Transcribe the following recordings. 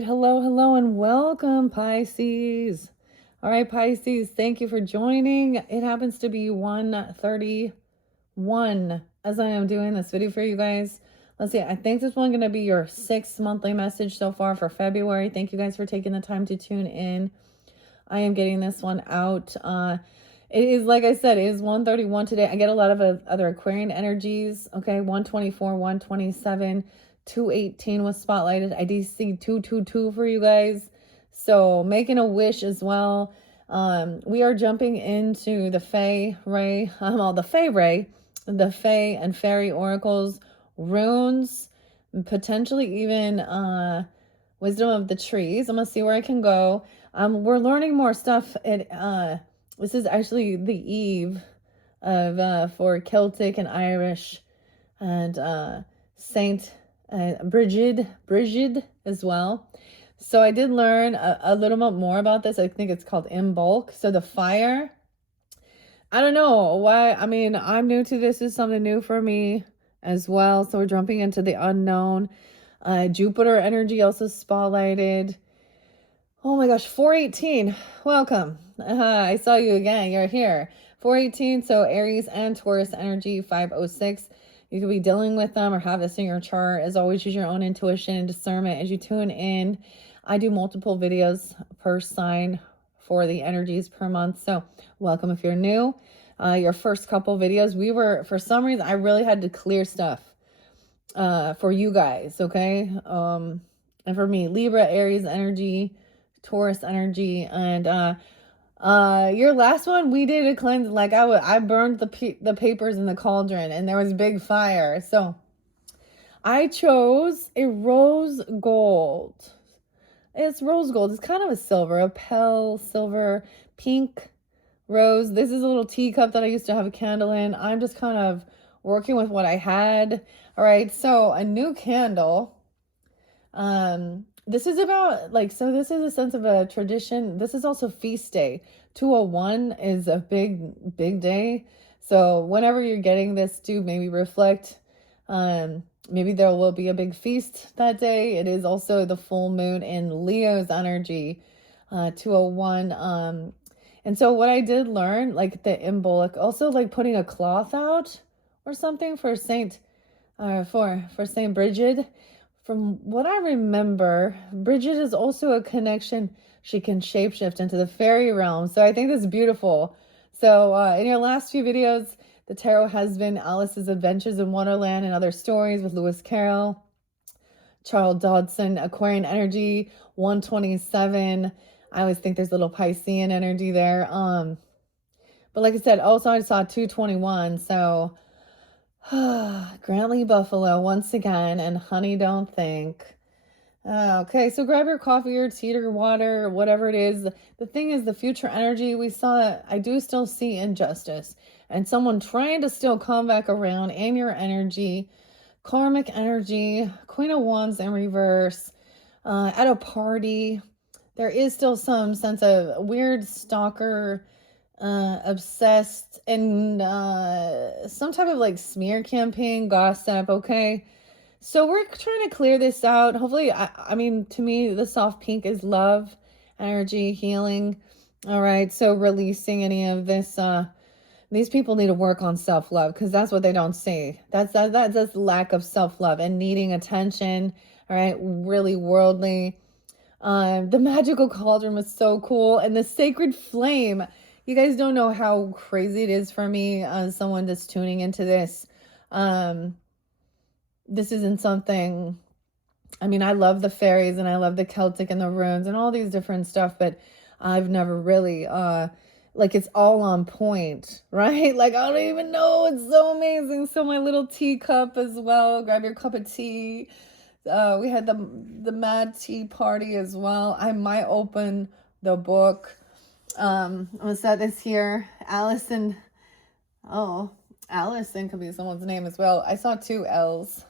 right. Hello, hello, and welcome, Pisces. All right, Pisces, thank you for joining. It happens to be 1:31 as I am doing this video for you guys. Let's see. I think this one going to be your 6th monthly message so far for February. Thank you guys for taking the time to tune in. I am getting this one out. It is, like I said, it is 1:31 today. I get a lot of other Aquarian energies. Okay, 1:24, 1:27, 2:18 was spotlighted. I do see 2:22 for you guys. So making a wish as well. We are jumping into the Fae Ray, the Fae Ray, the Fae and Fairy oracles, runes, potentially even wisdom of the trees. I'm gonna see where I can go. We're learning more stuff. This is actually the eve of for Celtic and Irish and Saint Brigid as well. So I did learn a little bit more about this. I think it's called Imbolc. So the fire. I don't know why. I mean, I'm new to this. Is something new for me as well. So we're jumping into the unknown. Jupiter energy also spotlighted. Oh my gosh, 418. Welcome. I saw you again. You're here. 418. So Aries and Taurus energy, 506. You could be dealing with them or have this in your chart. As always, use your own intuition and discernment as you tune in. I do multiple videos per sign for the energies per month. So welcome if you're new. Your first couple videos, for some reason, I really had to clear stuff for you guys, okay? And for me, Libra, Aries energy, Taurus energy, and your last one, we did a cleanse. Like I burned the papers in the cauldron, and there was big fire. So I chose a rose gold. It's rose gold. It's kind of a silver, a pale silver, pink rose. This is a little teacup that I used to have a candle in. I'm just kind of working with what I had. All right, so a new candle. This is about so this is a sense of a tradition. This is also feast day. 201 is a big day. So whenever you're getting this, do maybe reflect. Maybe there will be a big feast that day. It is also the full moon in Leo's energy, 201. And so what I did learn, like the Imbolc, also like putting a cloth out or something for Saint Brigid. From what I remember, Brigid is also a connection. She can shapeshift into the fairy realm. So I think that's beautiful. So in your last few videos, the tarot has been Alice's Adventures in Wonderland and Other Stories with Lewis Carroll, Charles Dodson, Aquarian energy, 127. I always think there's a little Piscean energy there. But like I said, also I saw 221. So Grantley Buffalo once again, and honey don't think. Okay, so grab your coffee or tea or water, whatever it is. The thing is, the future energy, I do still see injustice and someone trying to still come back around, and your energy, karmic energy, Queen of Wands in reverse, at a party. There is still some sense of weird stalker, obsessed, and some type of like smear campaign, gossip, okay? So we're trying to clear this out. Hopefully, I mean, to me, the soft pink is love, energy, healing. All right, so releasing any of this. These people need to work on self-love because that's what they don't see. That's lack of self-love and needing attention. All right, really worldly. The magical cauldron was so cool, and the sacred flame. You guys don't know how crazy it is for me as someone just tuning into this. This isn't something, I mean, I love the fairies and I love the Celtic and the runes and all these different stuff, but I've never really, like it's all on point, right? Like, I don't even know. It's so amazing. So my little teacup as well. Grab your cup of tea. We had the mad tea party as well. I might open the book. I'm gonna set this here. Allison. Oh, Allison could be someone's name as well. I saw 2 L's.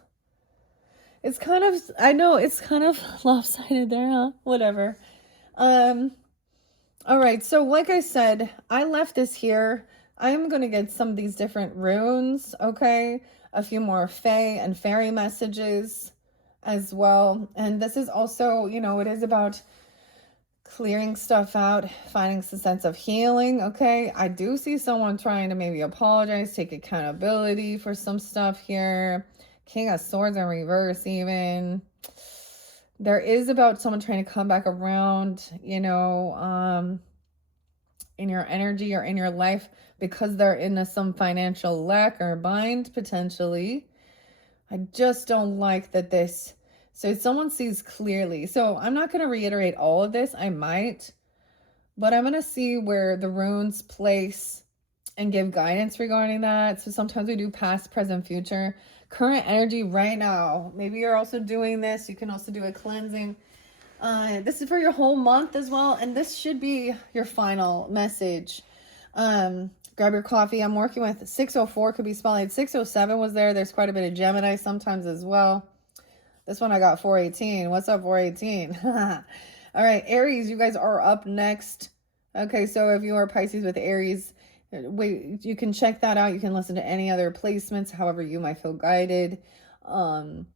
It's kind of, I know it's kind of lopsided there, huh? Whatever. All right. So like I said, I left this here. I am going to get some of these different runes. Okay. A few more fae and fairy messages. as well. And this is also, you know, it is about clearing stuff out, finding some sense of healing. Okay, I do see someone trying to maybe apologize, take accountability for some stuff here. King of Swords in reverse, even. There is about someone trying to come back around, you know, in your energy or in your life because they're in some financial lack or bind potentially. I just don't like that this, so someone sees clearly. So I'm not going to reiterate all of this. I might, but I'm going to see where the runes place and give guidance regarding that. So sometimes we do past, present, future, current energy right now. Maybe you're also doing this. You can also do a cleansing. This is for your whole month as well. And this should be your final message. Grab your coffee. I'm working with 604 could be spotlight. 607 was there. There's quite a bit of Gemini sometimes as well. This one I got 418. What's up, 418? All right, Aries, you guys are up next. Okay, so if you are Pisces with Aries, wait, you can check that out. You can listen to any other placements, however you might feel guided. So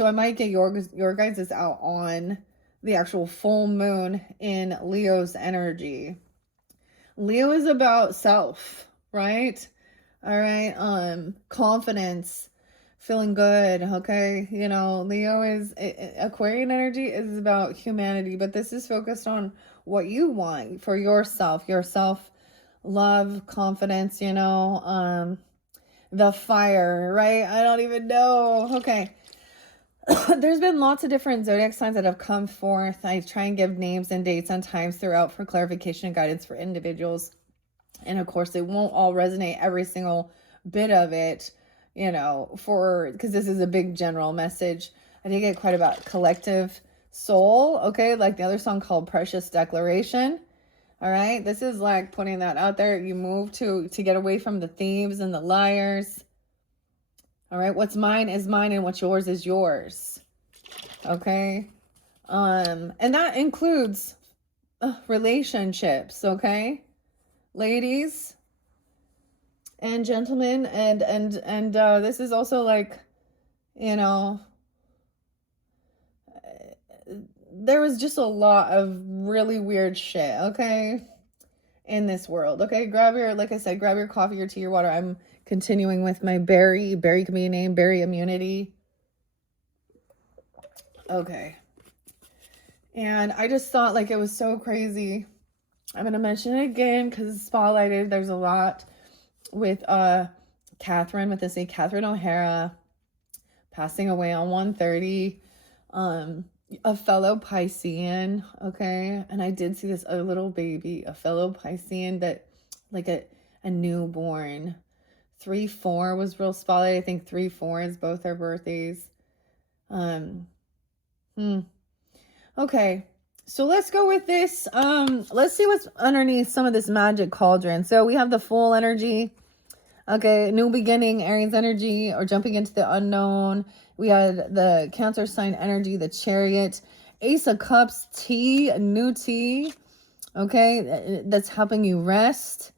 I might get your guys' out on the actual full moon in Leo's energy. Leo is about self, right? All right. Confidence, feeling good. Okay. You know, Leo is Aquarian energy is about humanity, but this is focused on what you want for yourself, love, confidence, you know, the fire, right? I don't even know. Okay. There's been lots of different zodiac signs that have come forth. I try and give names and dates and times throughout for clarification and guidance for individuals. And of course, it won't all resonate every single bit of it, you know, because this is a big general message. I did get quite about collective soul, okay? Like the other song called Precious Declaration. All right, this is like putting that out there. You move to get away from the thieves and the liars. All right, what's mine is mine and what's yours is yours. Okay? And that includes relationships, okay? Ladies and gentlemen, and this is also like, you know, there was just a lot of really weird shit, okay, in this world. Okay, like I said, grab your coffee, your tea, your water. I'm continuing with my berry can be a name, berry immunity. Okay. And I just thought like it was so crazy. I'm going to mention it again because it's spotlighted. There's a lot with Catherine, with this Catherine O'Hara passing away on 130. A fellow Piscean, okay? And I did see this a little baby, a fellow Piscean that like a newborn. 3-4 was real spotlight. I think 3-4 is both our birthdays. Okay, so let's go with this. Let's see what's underneath some of this magic cauldron. So we have the full energy. Okay, new beginning, Aries energy, or jumping into the unknown. We had the Cancer sign energy, the Chariot, Ace of Cups, tea, new tea. Okay, that's helping you rest.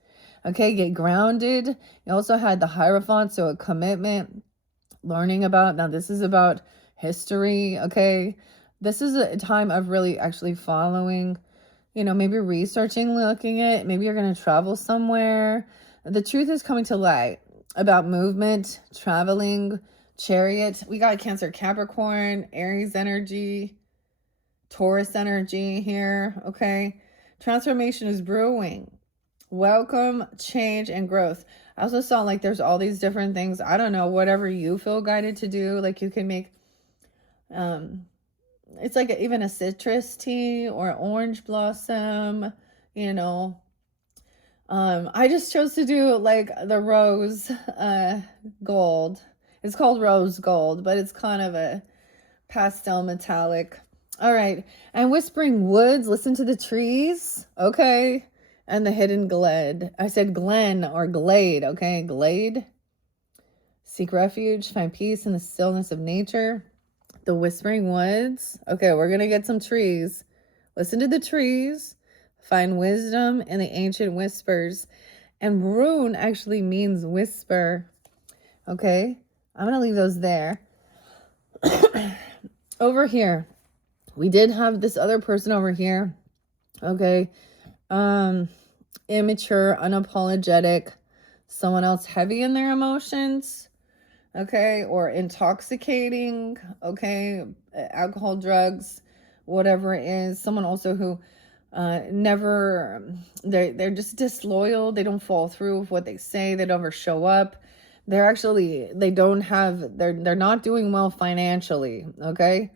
Okay, get grounded. You also had the Hierophant, so a commitment, learning about. Now this is about history. Okay, this is a time of really actually following, you know, maybe researching, looking at, maybe you're going to travel somewhere. The truth is coming to light about movement, traveling, Chariot. We got Cancer, Capricorn, Aries energy, Taurus energy here. Okay, transformation is brewing. Welcome, change, and growth. I also saw like there's all these different things. I don't know, whatever you feel guided to do. Like you can make, it's like even a citrus tea or orange blossom, you know. I just chose to do like the rose gold. It's called rose gold, but it's kind of a pastel metallic. All right. And Whispering Woods, listen to the trees. Okay. And the hidden glade. I said glen or glade. Okay. Glade. Seek refuge, find peace in the stillness of nature. The Whispering Woods. Okay. We're going to get some trees. Listen to the trees. Find wisdom in the ancient whispers. And rune actually means whisper. Okay. I'm going to leave those there. over here, we did have this other person over here. Okay. Immature, unapologetic, someone else heavy in their emotions. Okay. Or intoxicating. Okay. Alcohol, drugs, whatever it is. Someone also who never, they're just disloyal. They don't follow through with what they say. They don't ever show up. They don't have, they're not doing well financially. Okay.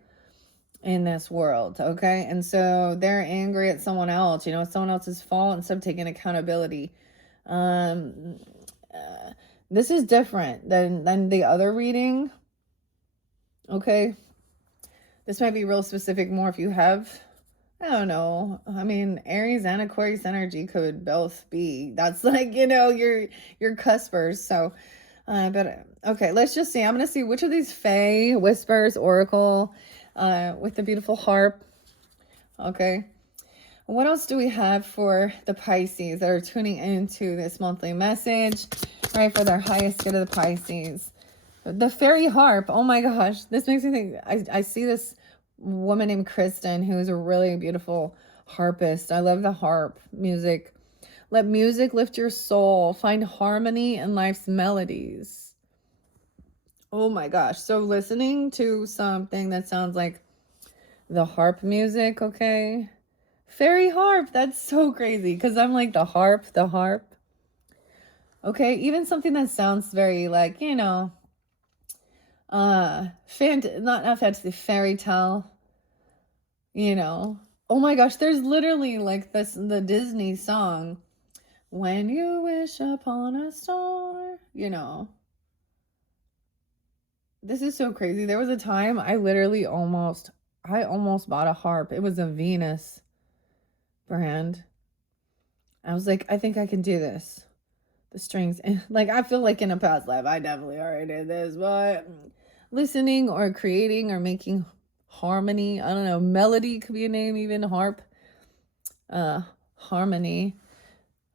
In this world. Okay. And so they're angry at someone else, it's someone else's fault instead of taking accountability. This is different than the other reading. Okay. This might be real specific more if you have, I don't know. I mean, Aries and Aquarius energy could both be. That's like, your cuspers. So, but okay, let's just see. I'm going to see which of these Fae, Whispers, Oracle, with the beautiful harp. Okay. What else do we have for the Pisces that are tuning into this monthly message, right? For their highest good of the Pisces. The fairy harp. Oh my gosh. This makes me think. I see this woman named Kristen who's a really beautiful harpist. I love the harp music. Let music lift your soul. Find harmony in life's melodies. Oh my gosh. So listening to something that sounds like the harp music, okay? Fairy harp. That's so crazy because I'm like the harp. Okay, even something that sounds very like, not fantasy, fairy tale, Oh my gosh, there's literally like the Disney song, When You Wish Upon a Star, This is so crazy. There was a time I almost bought a harp. It was a Venus brand. I was like, I think I can do this. The strings, like, I feel like in a past life, I definitely already did this, but listening or creating or making harmony, I don't know, melody could be a name, even harp, harmony.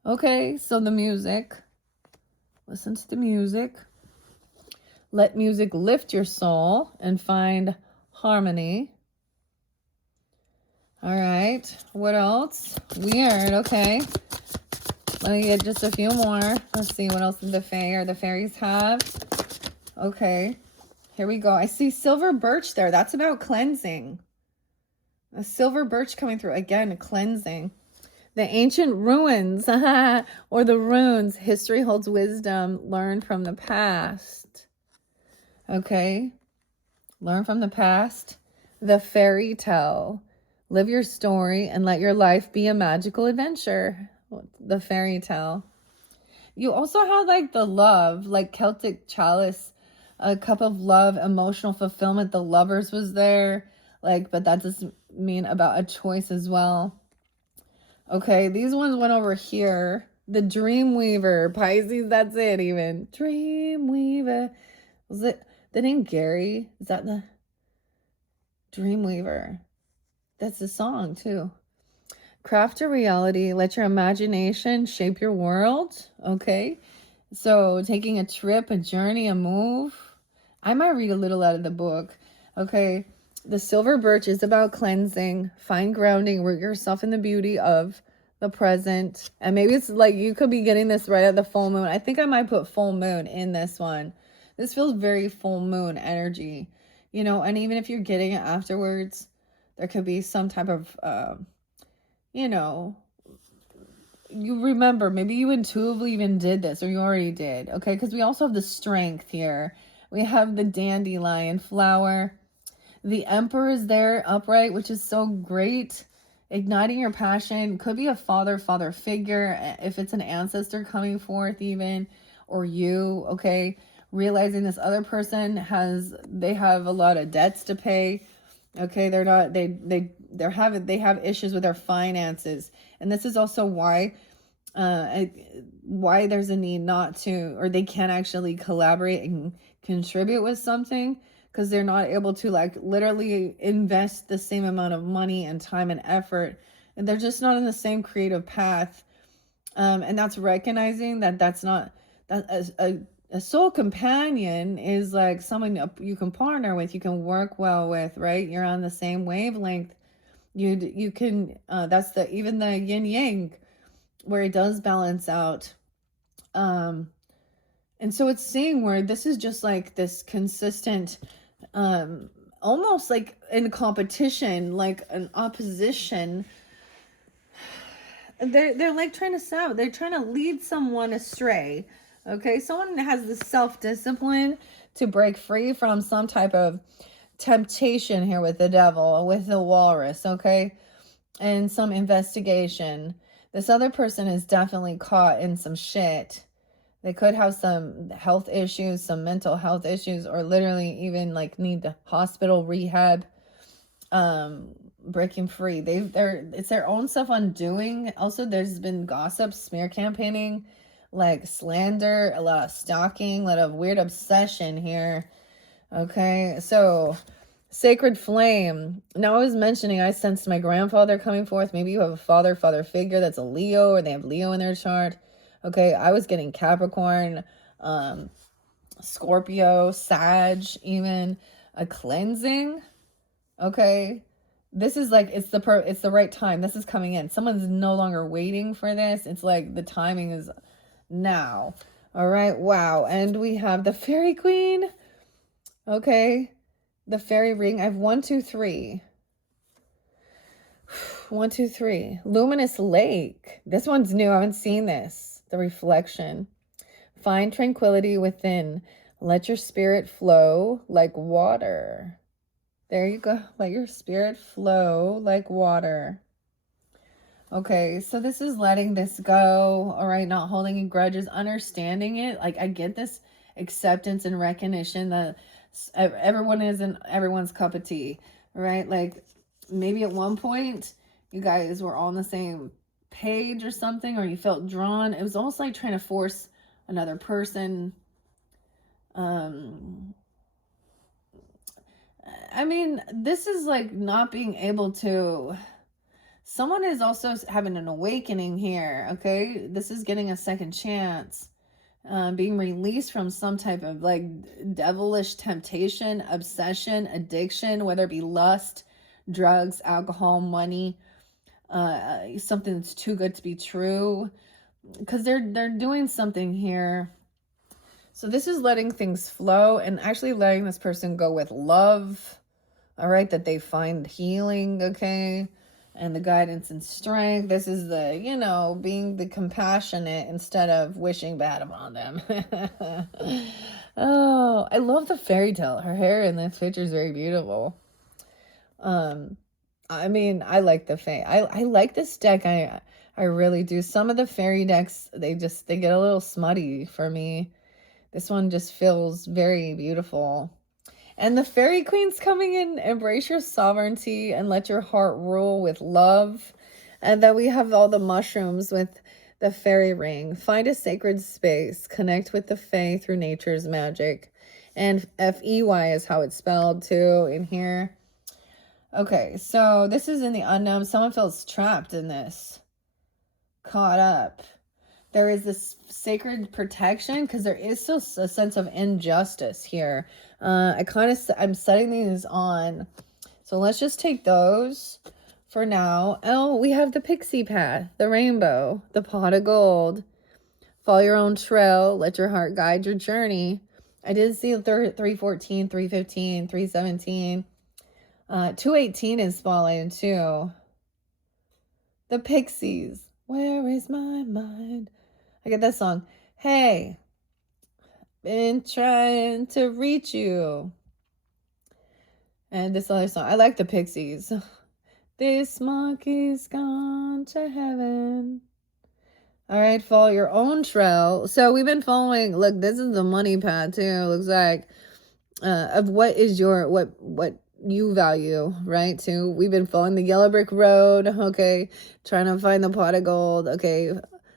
Okay, so the music, listen to the music. Let music lift your soul and find harmony. All right, what else? Weird, okay. Let me get just a few more. Let's see what else the Fae or the fairies have. Okay, here we go. I see silver birch there. That's about cleansing. A silver birch coming through. Again, cleansing. The ancient ruins or the runes. History holds wisdom. Learn from the past. Okay, learn from the past. The fairy tale. Live your story and let your life be a magical adventure. The fairy tale. You also had like the love, like Celtic chalice, a cup of love, emotional fulfillment. The lovers was there, but that doesn't mean about a choice as well. Okay, these ones went over here. The Dreamweaver, Pisces, that's it even. Dreamweaver. Was it the name Gary? Is that the Dreamweaver? That's the song too. Craft a reality. Let your imagination shape your world. Okay. So taking a trip, a journey, a move. I might read a little out of the book. Okay. The silver birch is about cleansing. Find grounding. Root yourself in the beauty of the present. And maybe it's like you could be getting this right at the full moon. I think I might put full moon in this one. This feels very full moon energy. And even if you're getting it afterwards, there could be some type of you remember, maybe you intuitively even did this or you already did. Okay, because we also have the strength here. We have the dandelion flower. The emperor is there upright, which is so great. Igniting your passion. Could be a father figure, if it's an ancestor coming forth even, or you. Okay, realizing this other person they have a lot of debts to pay. Okay, they have issues with their finances, and this is also why there's a need not to, or they can't actually collaborate and contribute with something because they're not able to literally invest the same amount of money and time and effort, and they're just not in the same creative path. And that's recognizing that's not A soul companion is like someone you can partner with, you can work well with, right? You're on the same wavelength. You can that's the even the yin yang, where it does balance out. And so it's seeing where this is just like this consistent, almost like in competition, like an opposition. They're like trying to sound, they're trying to lead someone astray. Okay, someone has the self-discipline to break free from some type of temptation here with the devil, with the walrus, okay, and some investigation. This other person is definitely caught in some shit. They could have some health issues, some mental health issues, or literally even like need the hospital rehab. Breaking free. It's their own self undoing. Also, there's been gossip, smear campaigning, like slander, a lot of stalking, a lot of weird obsession here. Okay, so sacred flame. Now, I was mentioning I sensed my grandfather coming forth. Maybe you have a father figure that's a Leo, or they have Leo in their chart. Okay, I was getting Capricorn, Scorpio, Sag, even a cleansing. Okay, this is like it's the right time. This is coming in. Someone's no longer waiting for this. It's like the timing is now. All right, wow. And we have the fairy queen. Okay, the fairy ring. I have 1, 2, 3. 1, 2, 3. Luminous lake. This one's new. I haven't seen this. The reflection. Find tranquility within. Let your spirit flow like water. There you go. Let your spirit flow like water. Okay, so this is letting this go. All right, not holding any grudges, understanding it. Like, I get this acceptance and recognition that everyone isn't everyone's cup of tea. Right? Like, maybe at one point you guys were all on the same page or something, or you felt drawn. It was almost like trying to force another person. I mean, this is like not being able to. Someone is also having an awakening here, okay? This is getting a second chance. Being released from some type of like devilish temptation, obsession, addiction, whether it be lust, drugs, alcohol, money, something that's too good to be true. Because they're doing something here. So this is letting things flow and actually letting this person go with love. All right, that they find healing, okay? And the guidance and strength. This is the, being the compassionate instead of wishing bad upon them. Oh, I love the fairy tale. Her hair in this picture is very beautiful. I mean, I like the I like this deck. I really do. Some of the fairy decks, they get a little smutty for me. This one just feels very beautiful. And the fairy queen's coming in. Embrace your sovereignty and let your heart rule with love. And then we have all the mushrooms with the fairy ring. Find a sacred space. Connect with the fae through nature's magic. And FEY is how it's spelled too in here. Okay, so this is in the unknown. Someone feels trapped in this. Caught up. There is this sacred protection because there is still a sense of injustice here. I'm setting these on. So let's just take those for now. Oh, we have the pixie path, the rainbow, the pot of gold. Follow your own trail. Let your heart guide your journey. I did see 314, 315, 317. 218 is spotlighted too. The pixies. Where is my mind? I get that song. Hey, been trying to reach you. And this other song. I like the Pixies. This monkey's gone to heaven. All right, follow your own trail. So we've been following. Look, this is the money path too. Looks like of what is your what you value, right? Too. We've been following the yellow brick road. Okay, trying to find the pot of gold. Okay.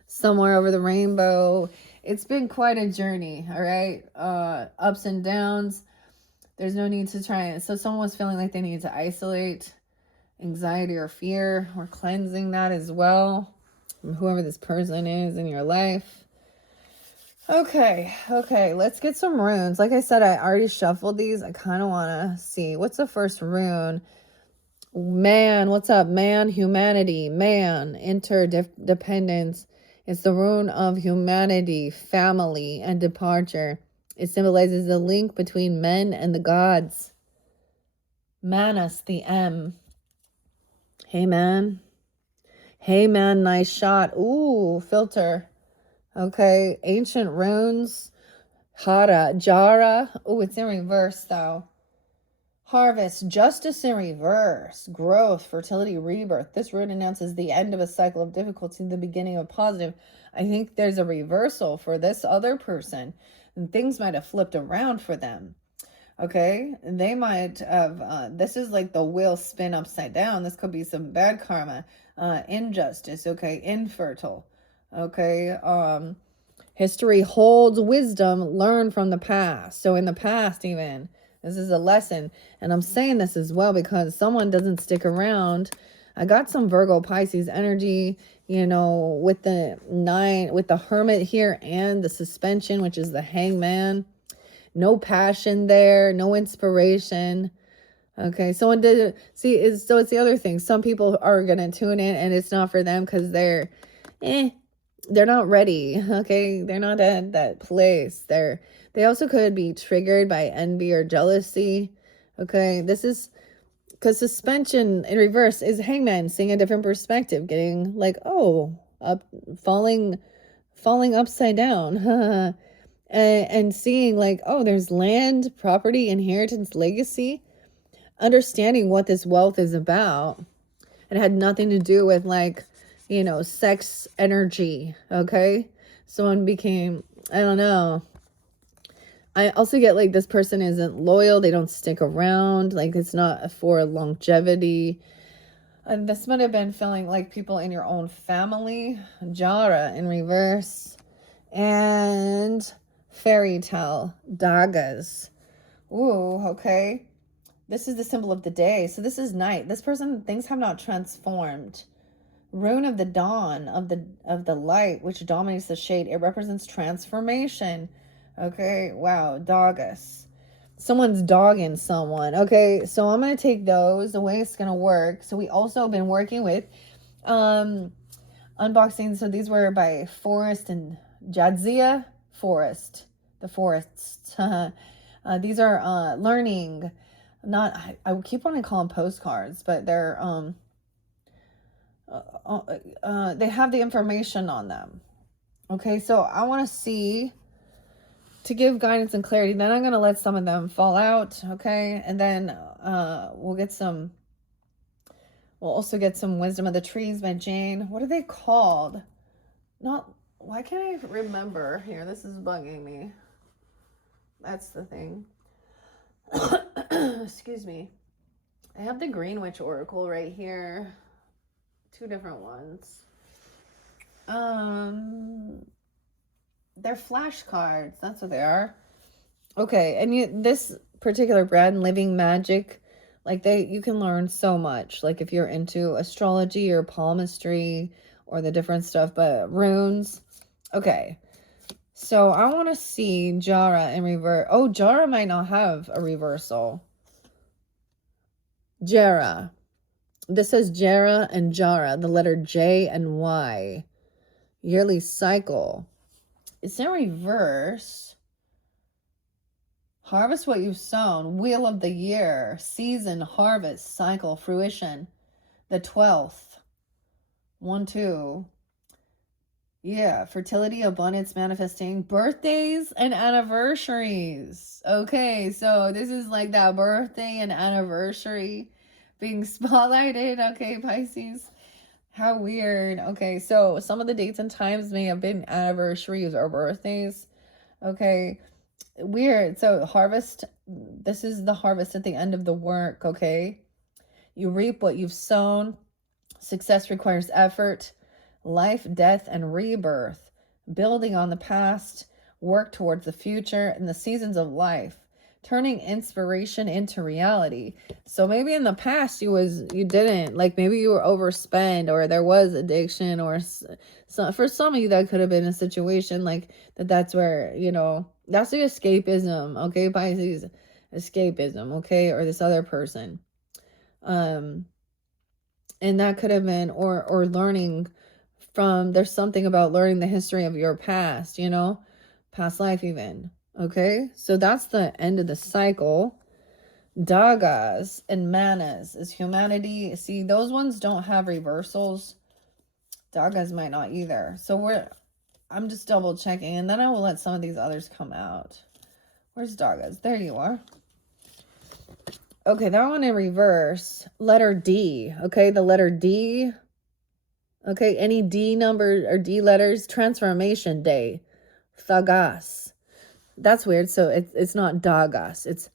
Somewhere over the rainbow. It's been quite a journey, all right? Ups and downs. There's no need to try it. So someone was feeling like they need to isolate anxiety or fear. We're cleansing that as well from whoever this person is in your life. Okay, let's get some runes. Like I said, I already shuffled these. I kind of want to see. What's the first rune? Man, what's up? Man, humanity, man, interdependence. It's the rune of humanity, family, and departure. It symbolizes the link between men and the gods. Manus, the M. Hey, man. Hey, man, nice shot. Ooh, filter. Okay, ancient runes. Hara, Jara. Oh, it's in reverse, though. Harvest, justice in reverse, growth, fertility, rebirth. This rune announces the end of a cycle of difficulty, the beginning of positive. I think there's a reversal for this other person, and things might have flipped around for them. Okay, they might have, this is like the wheel spin upside down. This could be some bad karma, injustice, okay, infertile, okay, history holds wisdom learned from the past. So in the past, even, this is a lesson. And I'm saying this as well because someone doesn't stick around. I got some Virgo Pisces energy, you know, with the 9, with the Hermit here and the suspension, which is the Hangman. No passion there, no inspiration. Okay, someone did see is so it's the other thing. Some people are gonna tune in and it's not for them because they're not ready. Okay, they're not at that place. They also could be triggered by envy or jealousy. Okay, this is because suspension in reverse is Hangman, seeing a different perspective, getting like, oh, up, falling upside down. And seeing like, oh, there's land, property, inheritance, legacy, understanding what this wealth is about. It had nothing to do with like, you know, sex energy. Okay, someone became, I don't know. I also get like this person isn't loyal, they don't stick around, like it's not for longevity. And this might have been feeling like people in your own family. Jara in reverse. And fairy tale, dagas. Ooh, okay. This is the symbol of the day. So this is night. This person, things have not transformed. Rune of the dawn, of the light, which dominates the shade. It represents transformation. Okay, wow, dagas. Someone's dogging someone. Okay, so I'm gonna take those. The way it's gonna work. So we also have been working with unboxing. So these were by Forest and Jadzia Forest. The forests. These are learning. Not I keep wanting to call them postcards, but they're they have the information on them. Okay, so I want to see to give guidance and clarity. Then I'm gonna let some of them fall out. Okay, and then we'll also get some wisdom of the trees by Jane. What are they called? Not why can't I remember here? This is bugging me. That's the thing. Excuse me. I have the Green Witch Oracle right here. 2 different ones. They're flashcards. That's what they are. Okay, and this particular brand, Living Magic, like you can learn so much. Like if you're into astrology or palmistry or the different stuff, but runes. Okay, so I want to see Jara in reverse. Oh, Jara might not have a reversal. Jara. This says Jara and Jara, the letter J and Y. Yearly cycle. It's in reverse. Harvest what you've sown. Wheel of the year. Season, harvest, cycle, fruition. The 12th. 1, 2. Yeah, fertility, abundance, manifesting, birthdays and anniversaries. Okay, so this is like that birthday and anniversary being spotlighted. Okay, Pisces. How weird. Okay, so some of the dates and times may have been anniversaries or birthdays. Okay, weird. So harvest, this is the harvest at the end of the work. Okay, you reap what you've sown. Success requires effort. Life, death, and rebirth. Building on the past, work towards the future and the seasons of life. turning inspiration into reality. So maybe in the past you didn't, like maybe you were overspent, or there was addiction, or so for some of you that could have been a situation like that. That's where, you know, that's the escapism, okay, Pisces, escapism, okay, or this other person. And that could have been, or learning from, there's something about learning the history of your past, you know, past life even. Okay, so that's the end of the cycle. Dagas and manas is humanity. See, those ones don't have reversals. Dagas might not either. So I'm just double checking, and then I will let some of these others come out. Where's Dagas? There you are. Okay, that one in reverse. Letter D. Okay, the letter D. Okay, any D number or D letters, transformation day. Thagas. That's weird. So it's not Dagas, it's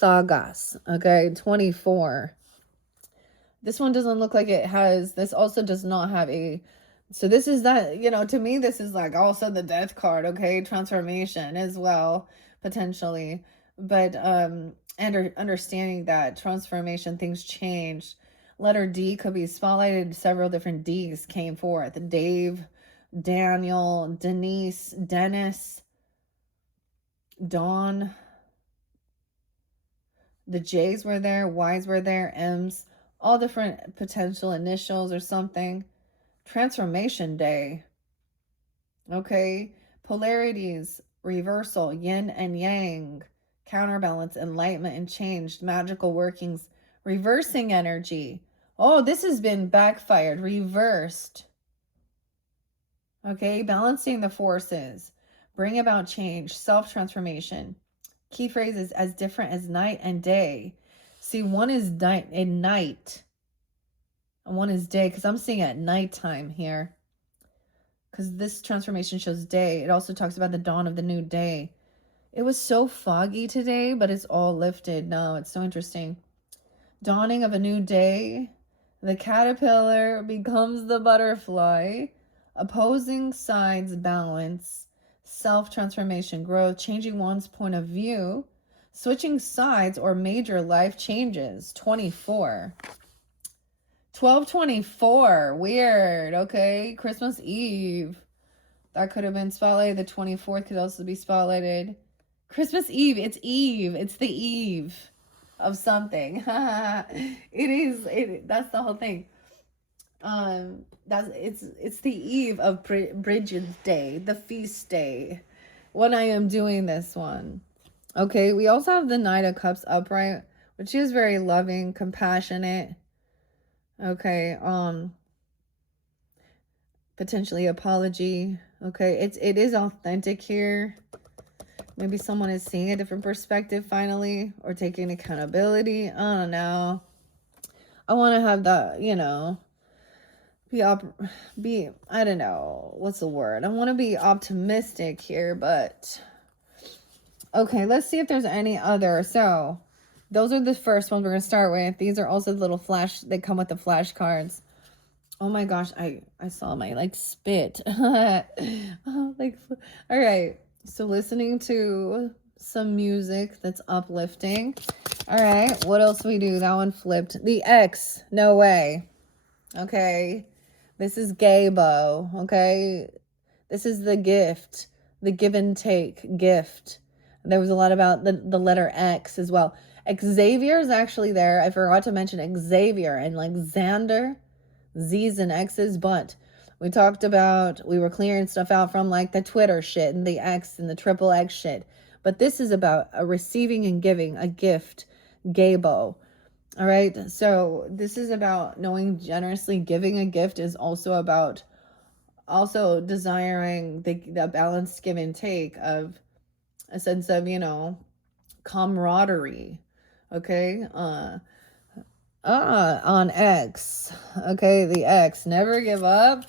Thagas. Okay, 24. This one doesn't look like it has, this also does not have a, so this is that, you know, to me, this is like also the death card, okay? Transformation as well, potentially. But understanding that transformation, things change. Letter D could be spotlighted. Several different D's came forth. Dave, Daniel, Denise, Dennis, Dawn. The J's were there, Y's were there, M's, all different potential initials or something. Transformation day. Okay. Polarities, reversal, yin and yang, counterbalance, enlightenment and change, magical workings, reversing energy. Oh, this has been backfired, reversed. Okay, balancing the forces, bring about change, self-transformation. Key phrases, as different as night and day. See, one is night and night, and one is day, because I'm seeing at nighttime here. Because this transformation shows day. It also talks about the dawn of the new day. It was so foggy today, but it's all lifted now. It's so interesting. Dawning of a new day. The caterpillar becomes the butterfly. Opposing sides balance. Self-transformation, growth, changing one's point of view. Switching sides or major life changes. 24. 12/24. Weird. Okay. Christmas Eve. That could have been spotlighted. The 24th could also be spotlighted. Christmas Eve. It's Eve. It's the eve of something. It is. That's the whole thing. It's the eve of Brigid's day, the feast day, when I am doing this one. Okay, we also have the Knight of Cups upright, which is very loving, compassionate. Okay, potentially apology. Okay, it is authentic here. Maybe someone is seeing a different perspective finally, or taking accountability. I don't know. I want to have that, you know, I don't know, what's the word? I want to be optimistic here, but okay, let's see if there's any other. So those are the first ones we're going to start with. These are also little they come with the flashcards. Oh my gosh, I saw my like spit. Like, all right. So listening to some music that's uplifting. All right, what else we do? That one flipped. The X, no way. Okay. This is Gabo, okay? This is the gift, the give and take gift. There was a lot about the letter X as well. Xavier is actually there. I forgot to mention Xavier and like Xander, Z's and X's, but we talked about, we were clearing stuff out from like the Twitter shit and the X and the triple X shit. But this is about a receiving and giving a gift, Gabo. All right, so this is about knowing generously. Giving a gift is also about desiring the balanced give and take of a sense of, you know, camaraderie. Okay, on X. Okay, the X, never give up.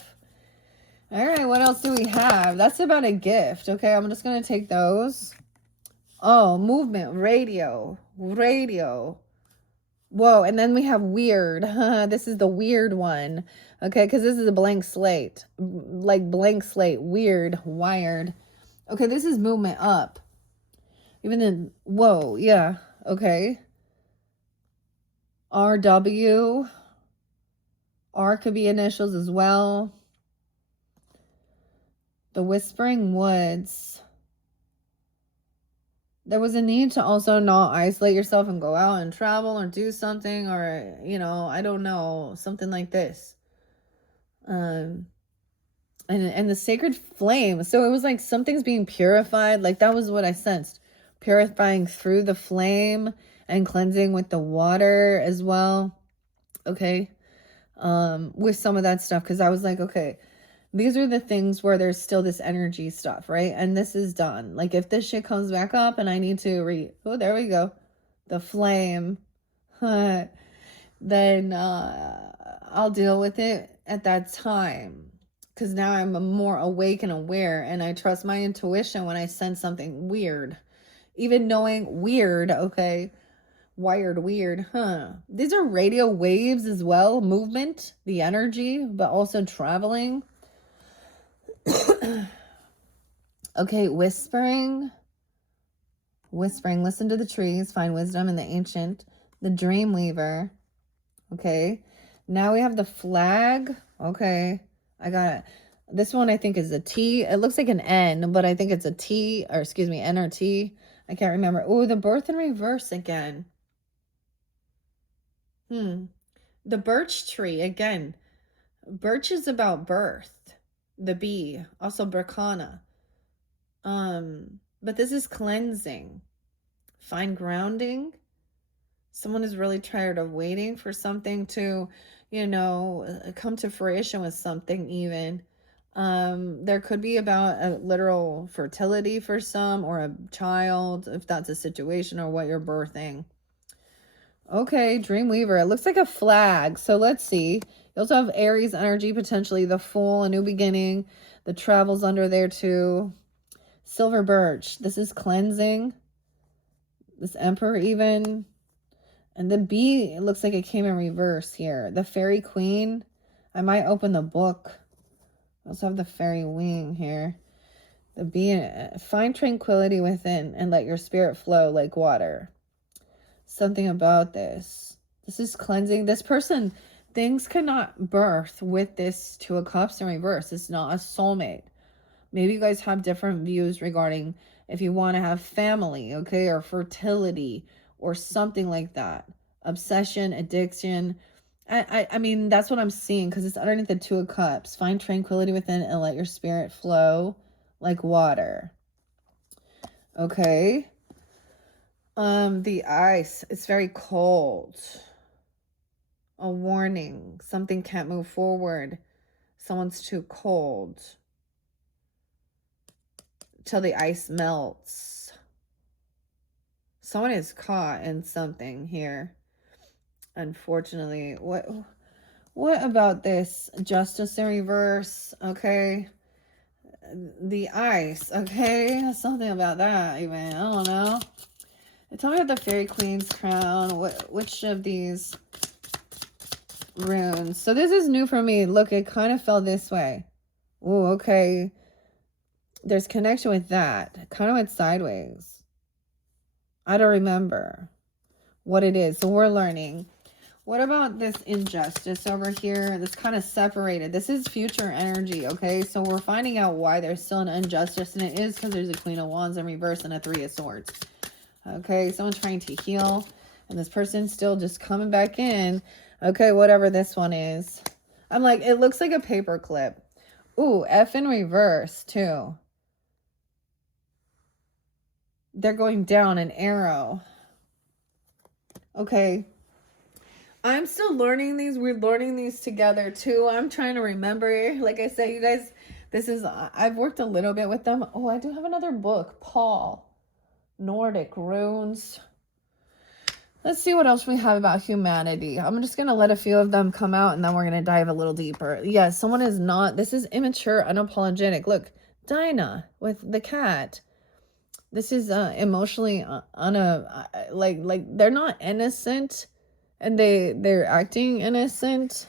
All right, what else do we have? That's about a gift. Okay, I'm just gonna take those. Oh, movement, radio. Whoa, and then we have weird. This is the weird one. Okay, because this is a blank slate. Like blank slate, weird, wired. Okay, this is movement up. Even in, whoa, yeah, okay. RW. R could be initials as well. The Whispering Woods. There was a need to also not isolate yourself and go out and travel or do something, or, you know, I don't know, something like this. And the sacred flame. So it was like something's being purified. Like that was what I sensed. Purifying through the flame and cleansing with the water as well. Okay. With some of that stuff. Cause I was like, okay, these are the things where there's still this energy stuff, right? And this is done. Like if this shit comes back up and I need to oh, there we go. The flame. Then I'll deal with it at that time. Because now I'm more awake and aware, and I trust my intuition when I sense something weird. Even knowing weird, okay? Wired weird, huh? These are radio waves as well, movement, the energy, but also traveling. Okay, whispering. Whispering, listen to the trees, find wisdom in the ancient. The dream weaver. Okay, now we have the flag. Okay, I got it. This one I think is a T. It looks like an N, but I think it's a T, or excuse me, N or T. I can't remember. Oh, the birth in reverse again. The birch tree again. Birch is about birth. The bee, also Berkana. But this is cleansing. Find grounding. Someone is really tired of waiting for something to, you know, come to fruition with something even. There could be about a literal fertility for some, or a child, if that's a situation, or what you're birthing. Okay, Dreamweaver. It looks like a flag. So let's see. You also have Aries energy, potentially the Fool, a new beginning. The Travel's under there too. Silver Birch. This is cleansing. This Emperor even. And the bee, it looks like it came in reverse here. The Fairy Queen. I might open the book. I also have the Fairy Wing here. The bee, find tranquility within and let your spirit flow like water. Something about this. This is cleansing. This person, things cannot birth with this Two of Cups in reverse. It's not a soulmate. Maybe you guys have different views regarding if you want to have family, okay, or fertility, or something like that. Obsession, addiction. I mean, that's what I'm seeing, because it's underneath the Two of Cups. Find tranquility within and let your spirit flow like water. Okay. The ice. It's very cold. A warning. Something can't move forward. Someone's too cold. Till the ice melts. Someone is caught in something here. Unfortunately. What about this? Justice in reverse. Okay. The ice. Okay. Something about that even. I don't know. Tell me about the Fairy Queen's crown. Which of these runes? So this is new for me. Look, it kind of fell this way. Oh, okay. There's connection with that. It kind of went sideways. I don't remember what it is. So we're learning. What about this injustice over here? This kind of separated. This is future energy, okay? So we're finding out why there's still an injustice. And it is because there's a Queen of Wands in reverse and a Three of Swords. Okay, someone trying to heal. And this person's still just coming back in. Okay, whatever this one is. I'm like, it looks like a paper clip. Ooh, F in reverse, too. They're going down an arrow. Okay. I'm still learning these. We're learning these together, too. I'm trying to remember. Like I said, you guys, this is, I've worked a little bit with them. Oh, I do have another book. Paul. Nordic runes. Let's see what else we have about humanity. I'm just going to let a few of them come out, and then we're going to dive a little deeper. Yeah, someone is not, this is immature, unapologetic. Look, Dinah with the cat. This is emotionally like they're not innocent, and they're acting innocent,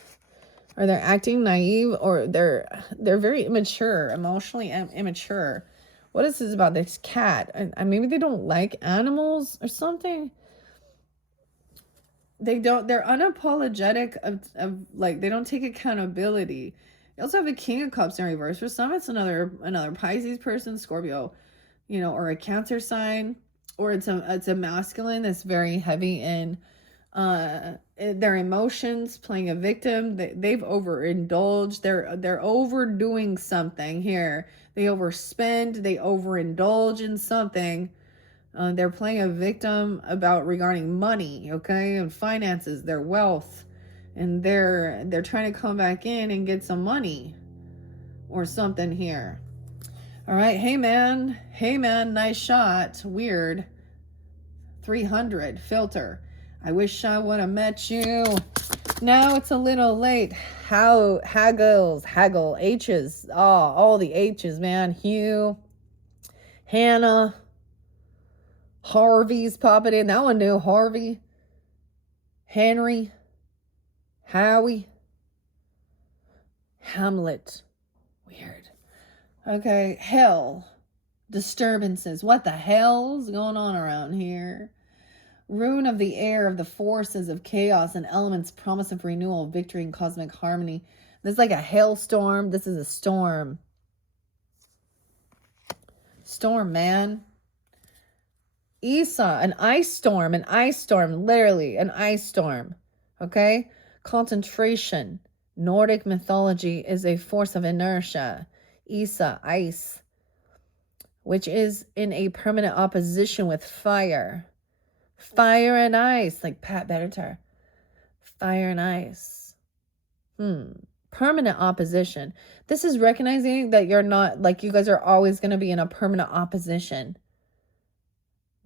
or they're acting naive, or they're very immature, emotionally immature. What is this about this cat? And maybe they don't like animals or something. They're unapologetic of like, they don't take accountability. You also have a King of Cups in reverse. For some, it's another Pisces person, Scorpio, you know, or a Cancer sign, or it's a masculine that's very heavy in their emotions, playing a victim. They've overindulged. They're overdoing something here. They overspend, they overindulge in something. They're playing a victim regarding money, okay, and finances, their wealth, and they're trying to come back in and get some money or something here. All right, hey man, nice shot. Weird. 300 filter. I wish I would have met you. Now it's a little late. Haggle, H's. Oh, all the H's, man. Hugh, Hannah, Harvey's popping in. That one knew. Harvey, Henry, Howie, Hamlet. Weird. Okay, hell, disturbances. What the hell's going on around here? Rune of the air, of the forces of chaos and elements, promise of renewal, victory, and cosmic harmony. This is like a hailstorm. This is a storm. Storm, man. Esau, an ice storm, literally an ice storm. Okay? Concentration. Nordic mythology is a force of inertia. Esau, ice, which is in a permanent opposition with fire. Fire and ice, like Pat Benatar. Fire and ice. Permanent opposition. This is recognizing that you're not, like, you guys are always going to be in a permanent opposition.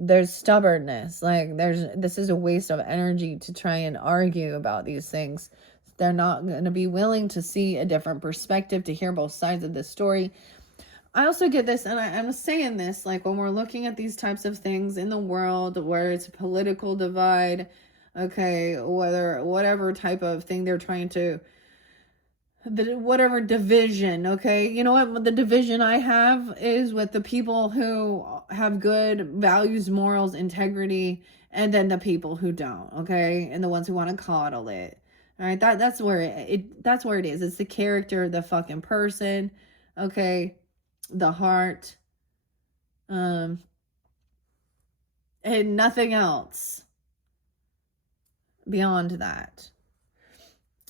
There's stubbornness. Like, this is a waste of energy to try and argue about these things. They're not going to be willing to see a different perspective, to hear both sides of the story. I also get this, and I'm saying this, like, when we're looking at these types of things in the world where it's a political divide, okay, whatever type of thing they're trying to, whatever division, okay, you know what, the division I have is with the people who have good values, morals, integrity, and then the people who don't, okay, and the ones who want to coddle it. All right, that's where it is. It's the character of the fucking person, okay, the heart, and nothing else beyond that.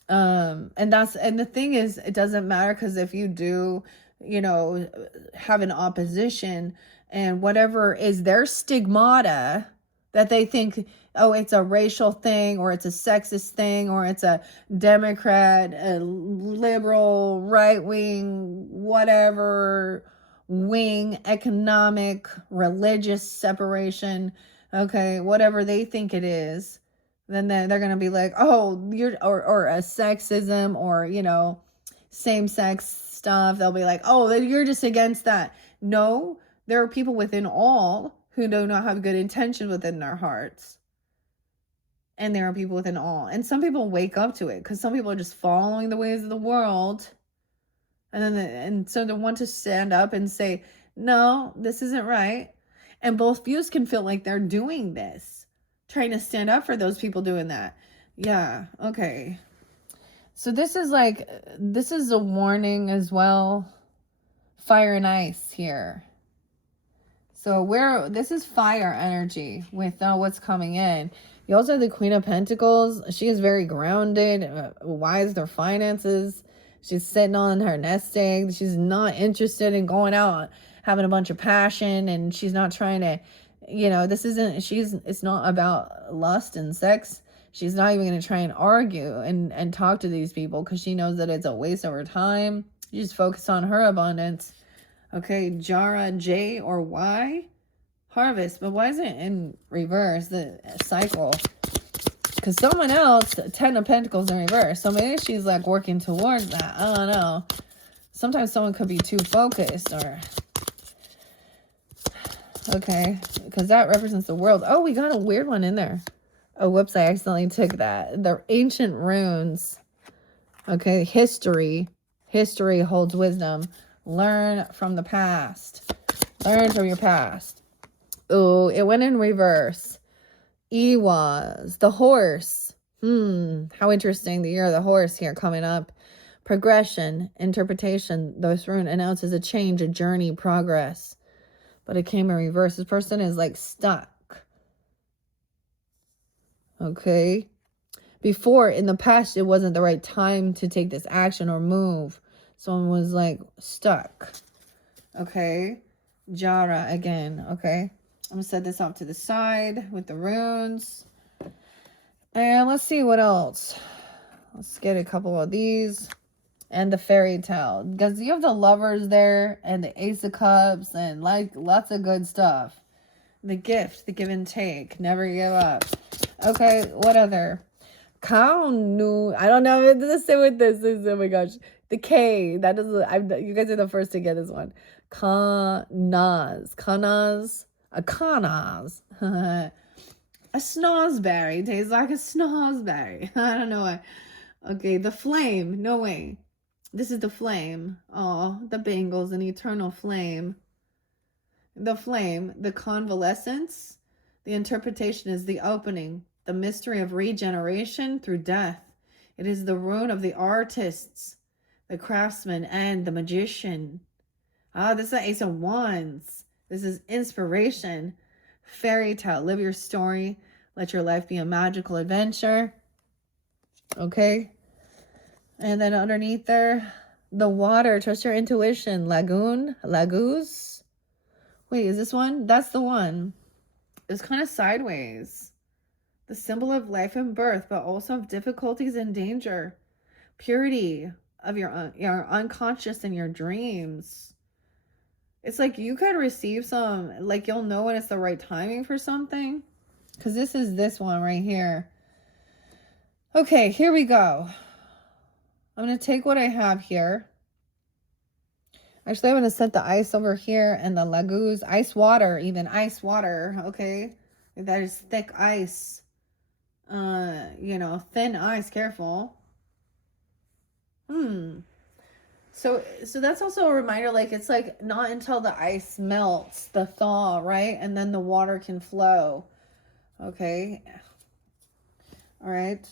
And the thing is, it doesn't matter, because if you do, you know, have an opposition, and whatever is their stigmata that they think, oh, it's a racial thing, or it's a sexist thing, or it's a Democrat, a liberal, right-wing, whatever wing, economic, religious separation, okay, whatever they think it is, then they're going to be like, oh, or a sexism, or, you know, same-sex stuff. They'll be like, oh, you're just against that. No, there are people within all who do not have good intentions within their hearts. And there are people within all. And some people wake up to it, because some people are just following the ways of the world. And so they want to stand up and say, no, this isn't right. And both views can feel like they're doing this, trying to stand up for those people doing that. Yeah, okay. So this is a warning as well. Fire and ice here. So this is fire energy with what's coming in. You also have the Queen of Pentacles. She is very grounded, wise their finances. She's sitting on her nest egg. She's not interested in going out, having a bunch of passion, and she's not trying to, you know, it's not about lust and sex. She's not even going to try and argue and talk to these people, because she knows that it's a waste of her time. You just focus on her abundance. Okay, Jara, J or Y, harvest. But why is it in reverse, the cycle? Because someone else, 10 of Pentacles in reverse. So maybe she's like working towards that. I don't know. Sometimes someone could be too focused, or... Okay, because that represents the world. Oh, we got a weird one in there. Oh, whoops, I accidentally took that. The ancient runes. Okay, history. History holds wisdom. Learn from the past. Learn from your past. Oh, it went in reverse. Ewas, the horse. How interesting. The year of the horse here coming up. Progression, interpretation. This rune announces a change, a journey, progress. But it came in reverse. This person is like stuck. Okay. Before, in the past, it wasn't the right time to take this action or move. Someone was like stuck. Okay. Jara again. Okay. I'm going to set this off to the side with the runes. And let's see what else. Let's get a couple of these. And the fairy tale. Because you have the lovers there and the ace of cups and like lots of good stuff. The gift, the give and take. Never give up. Okay, what other? Kaunu. I don't know if it's the same with this. Oh my gosh. The K. That doesn't. You guys are the first to get this one. Kanas. Kanas. A kanas. A snozzberry. Tastes like a snozzberry. I don't know why. Okay, the flame. No way. This is the flame. Oh, the bangles, an eternal flame. The flame, the convalescence. The interpretation is the opening, the mystery of regeneration through death. It is the rune of the artists, the craftsman, and the magician. Ah, this is the Ace of Wands. This is inspiration. Fairy tale. Live your story. Let your life be a magical adventure. Okay. And then underneath there, the water. Trust your intuition. Lagoon. Lagoos. Wait, is this one? That's the one. It's kind of sideways. The symbol of life and birth, but also of difficulties and danger. Purity of your unconscious and your dreams. It's like you could receive some, like you'll know when it's the right timing for something. Because this is this one right here. Okay, here we go. I'm going to take what I have here. Actually, I'm going to set the ice over here and the lagoons. Ice water, even ice water. Okay. That is thick ice. Thin ice. Careful. So that's also a reminder, like, it's like not until the ice melts, the thaw, right? And then the water can flow. Okay. All right.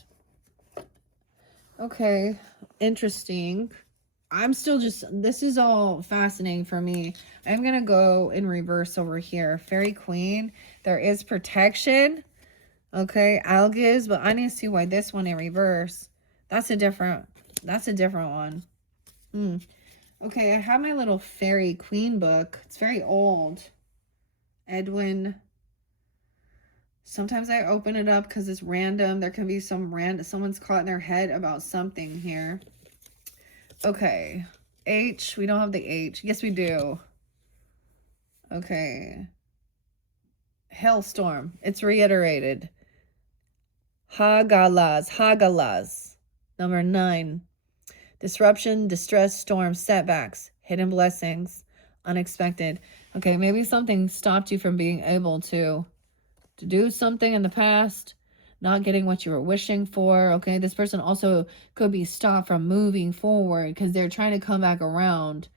Okay. Interesting. I'm still this is all fascinating for me. I'm going to go in reverse over here. Fairy Queen. There is protection. Okay. Algiz, but I need to see why this one in reverse. That's a different one. Okay, I have my little Fairy Queen book. It's very old. Edwin. Sometimes I open it up because it's random. There can be someone's caught in their head about something here. Okay. H. We don't have the H. Yes, we do. Okay. Hailstorm. It's reiterated. Hagalas. Number 9. Disruption, distress, storm, setbacks, hidden blessings, unexpected. Okay, maybe something stopped you from being able to do something in the past, not getting what you were wishing for. Okay, this person also could be stopped from moving forward because they're trying to come back around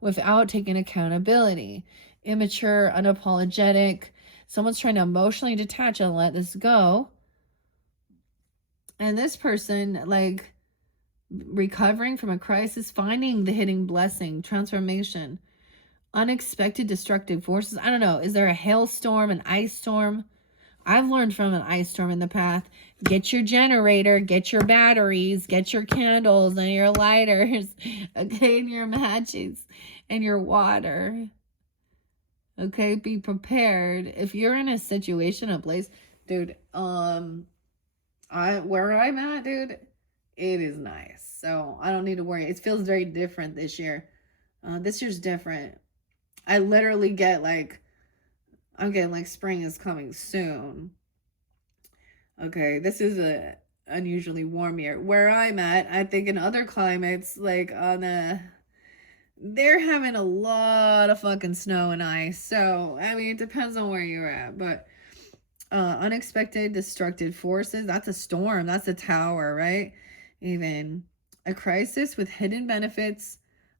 without taking accountability. Immature, unapologetic. Someone's trying to emotionally detach and let this go. And this person, like, recovering from a crisis, finding the hidden blessing, transformation, unexpected destructive forces. I don't know. Is there a hailstorm, an ice storm? I've learned from an ice storm in the past. Get your generator, get your batteries, get your candles and your lighters, okay, and your matches and your water. Okay, be prepared. If you're in a situation, a place, dude, where I'm at, dude, it is nice. So I don't need to worry. It feels very different this year. This year's different. I literally get like, I'm getting like spring is coming soon. Okay, this is a unusually warm year. Where I'm at, I think in other climates, like they're having a lot of fucking snow and ice. So, I mean, it depends on where you're at. But unexpected destructive forces, that's a storm. That's a tower, right? Even a crisis with hidden benefits,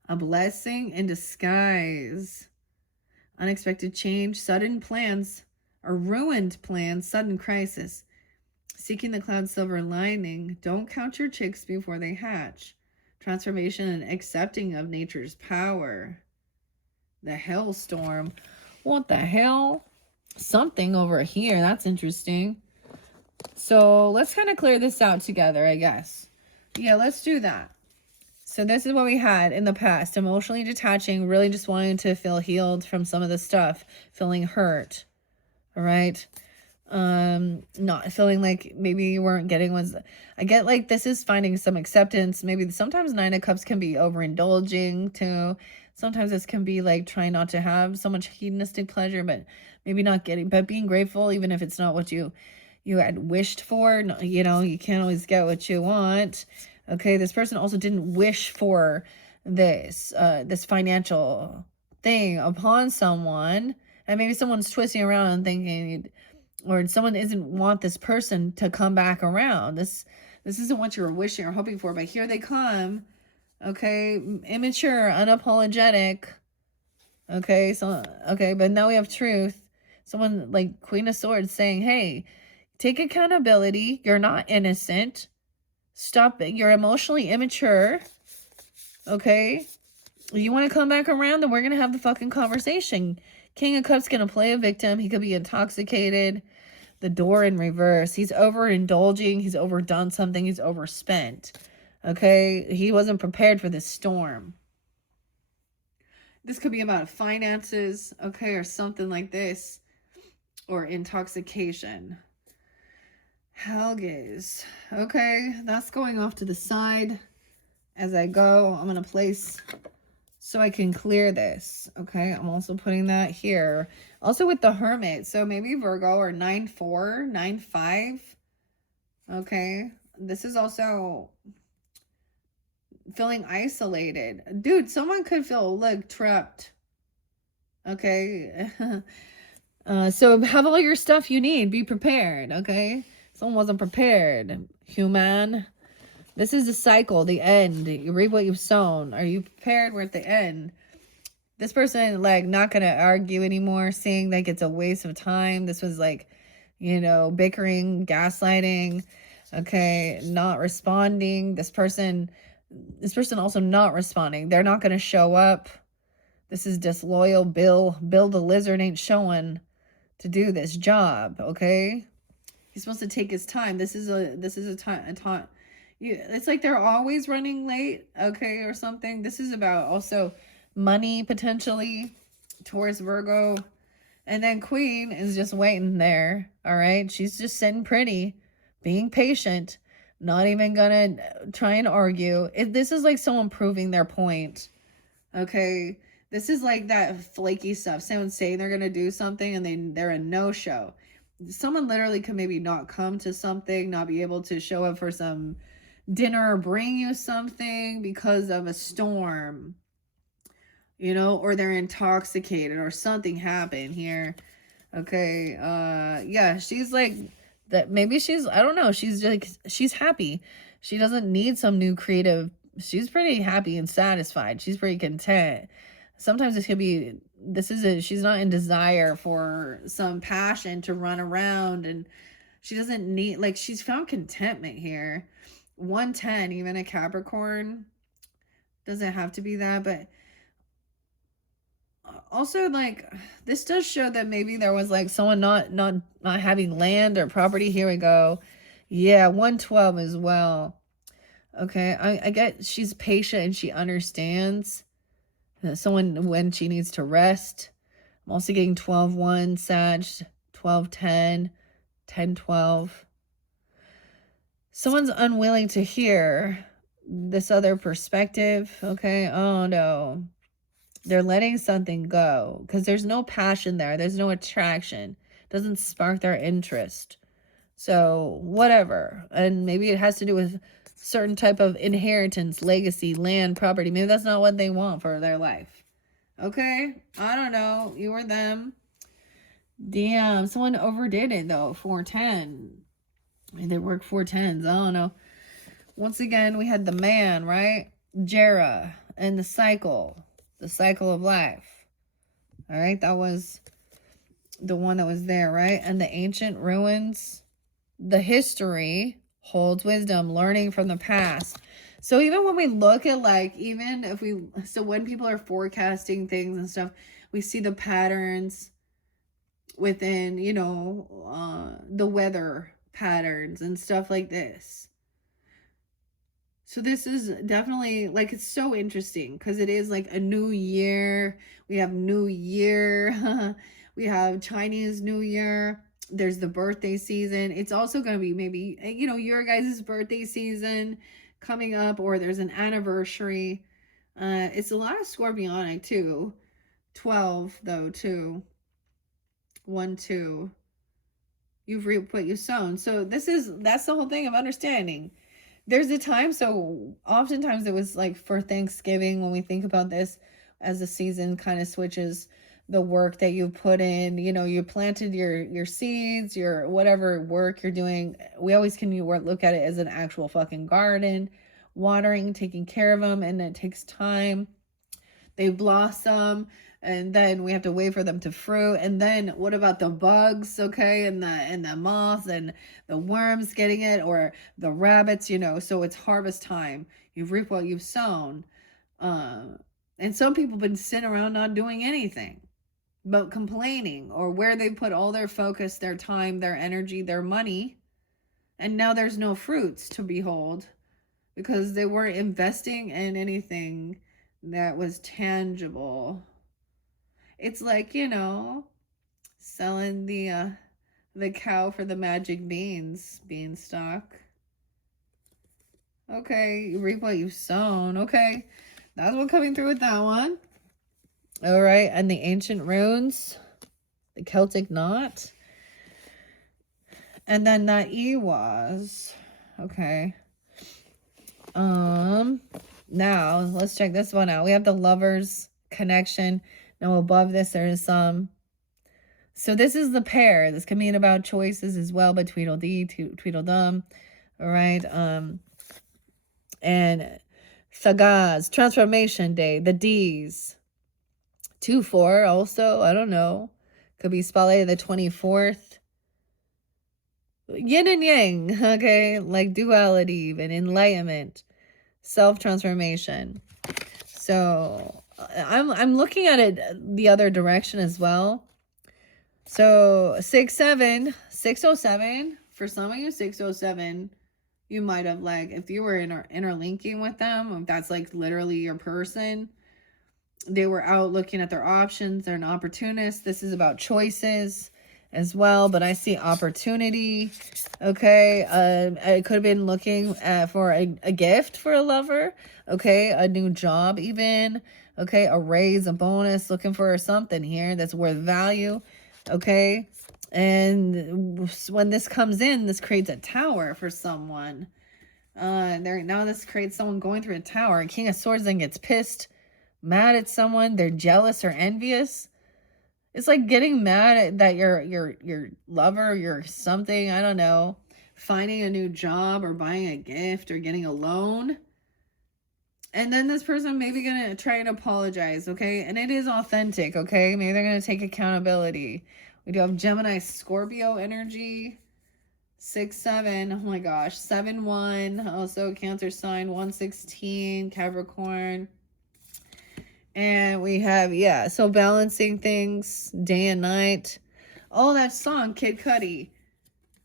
a blessing in disguise. unexpected change, sudden plans, or ruined plans, sudden crisis. Seeking the cloud silver lining. Don't count your chicks before they hatch. Transformation and accepting of nature's power. The hailstorm. What the hell? Something over here. That's interesting. So let's kind of clear this out together, I guess. Yeah, let's do that. So this is what we had in the past. Emotionally detaching, really just wanting to feel healed from some of the stuff, feeling hurt. All right. Not feeling like maybe you weren't getting ones. I get like this is finding some acceptance. Maybe sometimes Nine of Cups can be overindulging too. Sometimes this can be like trying not to have so much hedonistic pleasure, but maybe not getting, but being grateful even if it's not what you had wished for. You know, you can't always get what you want. Okay, this person also didn't wish for this this financial thing upon someone, and maybe someone's twisting around and thinking, or someone doesn't want this person to come back around. This isn't what you were wishing or hoping for, but here they come. Okay, immature, unapologetic. Okay, so okay, but now we have truth. Someone like Queen of Swords saying, "Hey, take accountability. You're not innocent. Stop it. You're emotionally immature. Okay, you want to come back around, then we're gonna have the fucking conversation." King of Cups gonna play a victim. He could be intoxicated. The door in reverse. He's overindulging. He's overdone something. He's overspent. Okay, he wasn't prepared for this storm. This could be about finances, okay, or something like this, or intoxication. Hell gaze. Okay, that's going off to the side as I go. I'm going to place so I can clear this. Okay, I'm also putting that here. Also with the Hermit. So maybe Virgo or 9-4, 9-5. Okay, this is also feeling isolated. Dude, someone could feel like trapped. Okay. So have all your stuff you need. Be prepared. Okay. Someone wasn't prepared. Human. This is the cycle, the end. You reap what you've sown. Are you prepared? We're at the end. This person, like, not going to argue anymore, seeing like it's a waste of time. This was like, you know, bickering, gaslighting. Okay. Not responding. This person also not responding. They're not going to show up. This is disloyal. Bill the lizard ain't showing to do this job. Okay. He's supposed to take his time. This is a time. It's like they're always running late, okay, or something. This is about also money potentially towards Virgo. And then Queen is just waiting there, all right? She's just sitting pretty, being patient, not even gonna try and argue. This is like someone proving their point, okay? This is like that flaky stuff. Someone saying they're gonna do something and they're a no-show. Someone literally could maybe not come to something, not be able to show up for some dinner or bring you something because of a storm, you know, or they're intoxicated or something happened here. Okay. Yeah, she's like that. Maybe I don't know. She's like, she's happy. She doesn't need some new creative. She's pretty happy and satisfied. She's pretty content. Sometimes this could be, she's not in desire for some passion to run around, and she doesn't need, like, she's found contentment here. 110, even a Capricorn, doesn't have to be that, but also, like, this does show that maybe there was like someone not having land or property. Here we go. Yeah, 112 as well. Okay, I get she's patient and she understands someone when she needs to rest. I'm also getting 12-1, Sag, 12-10, 10-12. Someone's unwilling to hear this other perspective. Okay. Oh no. They're letting something go because there's no passion there. There's no attraction. It doesn't spark their interest. So whatever. And maybe it has to do with certain type of inheritance, legacy, land, property. Maybe that's not what they want for their life. Okay. I don't know. You or them. Damn. Someone overdid it though. 410. They work 410s. I don't know. Once again, we had the man, right? Jera and the cycle of life. All right, that was the one that was there, right? And the ancient ruins, the history holds wisdom, learning from the past. So even when we look at like, even if we, so when people are forecasting things and stuff, we see the patterns within, you know, the weather patterns and stuff like this. So this is definitely like, it's so interesting because it is like a new year. We have New Year. We have Chinese New Year. There's the birthday season. It's also going to be maybe, you know, your guys' birthday season coming up, or there's an anniversary. It's a lot of Scorpionic too. 12 though too. 1, 2. You've reaped what you've sown. So that's the whole thing of understanding. There's a time, so oftentimes it was like for Thanksgiving when we think about this, as the season kind of switches, the work that you put in, you know, you planted your seeds, your whatever work you're doing. We always can look at it as an actual fucking garden, watering, taking care of them, and it takes time. They blossom, and then we have to wait for them to fruit. And then what about the bugs, okay, and the moths and the worms getting it, or the rabbits, you know? So it's harvest time. You've reaped what you've sown. And some people have been sitting around not doing anything but complaining, or where they put all their focus, their time, their energy, their money, and now there's no fruits to behold because they weren't investing in anything that was tangible. It's like, you know, selling the cow for the magic beanstalk. Okay, you reap what you've sown. Okay, that's what coming through with that one. All right, and the ancient runes, the Celtic knot, and then that was okay. Now let's check this one out. We have the lovers connection. Now above this there is some. So this is the pair. This can mean about choices as well, but Tweedledee, Tweedledum. All right. And Sagaz, transformation day, the D's. 2-4 also, I don't know. Could be spotlighted the 24th. Yin and yang, okay? Like duality, even enlightenment, self-transformation. So I'm looking at it the other direction as well. So 6-7, 607, for some of you, 607, you might have, like, if you were interlinking with them, if that's like literally your person, they were out looking at their options. They're an opportunist. This is about choices as well, but I see opportunity. Okay, I could have been looking for a gift for a lover. Okay, a new job even. Okay, a raise, a bonus, looking for something here that's worth value. Okay, and when this comes in, this creates a tower for someone. Now this creates someone going through a tower. King of Swords then gets pissed, mad at someone. They're jealous or envious. It's like getting mad at that your lover, your something, I don't know, finding a new job or buying a gift or getting a loan. And then this person maybe gonna try and apologize, okay? And it is authentic, okay? Maybe they're gonna take accountability. We do have Gemini, Scorpio energy. 6-7, oh my gosh, 7-1, also Cancer sign, 116, Capricorn. And we have, yeah, so balancing things, day and night. Oh, that song, Kid Cudi.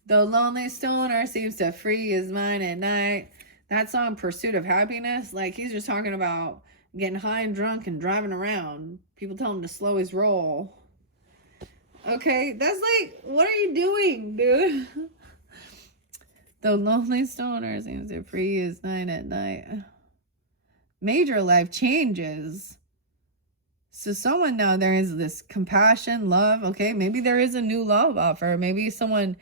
The lonely stoner seems to free his mind at night. That song, Pursuit of Happiness, like he's just talking about getting high and drunk and driving around. People tell him to slow his roll. Okay, that's like, what are you doing, dude? The lonely stoner seems to free his mind at night. Major life changes. So someone now, there is this compassion, love. Okay, maybe there is a new love offer. Maybe someone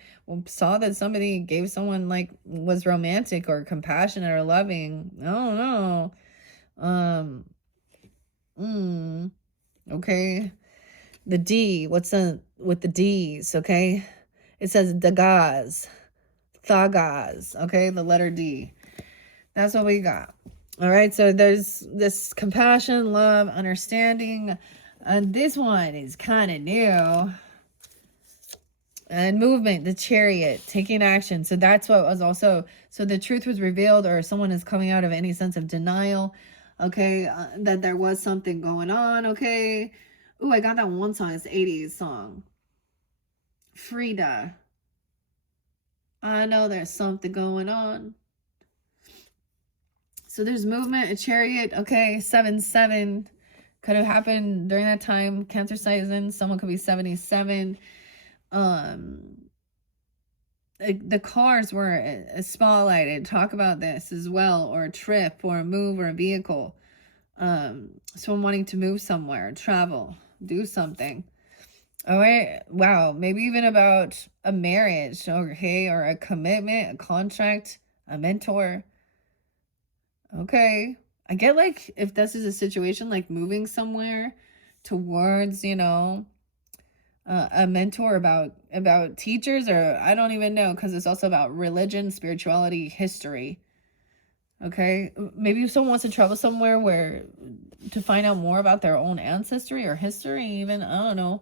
saw that somebody gave someone, like, was romantic or compassionate or loving. I don't know. Okay. The D, what's with the D's, okay? It says Dagaz, Thagaz, okay? The letter D. That's what we got. All right, so there's this compassion, love, understanding, And this one is kind of new. And movement, the chariot, taking action. So that's what was also, so the truth was revealed, or someone is coming out of any sense of denial. Okay, that there was something going on. Okay. Ooh, I got that one song. It's 80s song. Frida. I know there's something going on. So there's movement, a chariot. Okay, 7-7 could have happened during that time. Cancer season. Someone could be 77. The cars were spotlighted. Talk about this as well, or a trip, or a move, or a vehicle. Someone wanting to move somewhere, travel, do something. All right. Wow. Maybe even about a marriage, okay, or a commitment, a contract, a mentor. Okay. I get like if this is a situation like moving somewhere towards, you know, a mentor, about teachers, or I don't even know, because it's also about religion, spirituality, history. Okay, maybe if someone wants to travel somewhere where to find out more about their own ancestry or history, even, I don't know.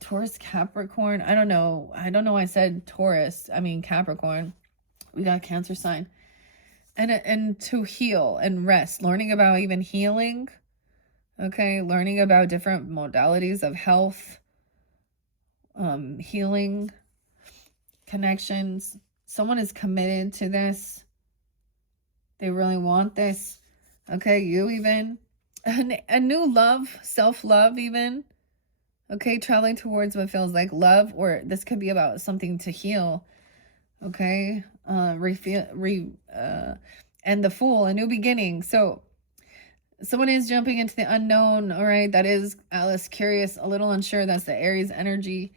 Taurus, Capricorn, I don't know why I said Taurus, I mean Capricorn. We got Cancer sign. And to heal and rest, learning about even healing. Okay, learning about different modalities of health, healing, connections. Someone is committed to this. They really want this. Okay, you even. A new love, self-love even. Okay, traveling towards what feels like love, or this could be about something to heal. Okay, and the Fool, a new beginning. So someone is jumping into the unknown. All right, that is Alice, curious, a little unsure. That's the Aries energy.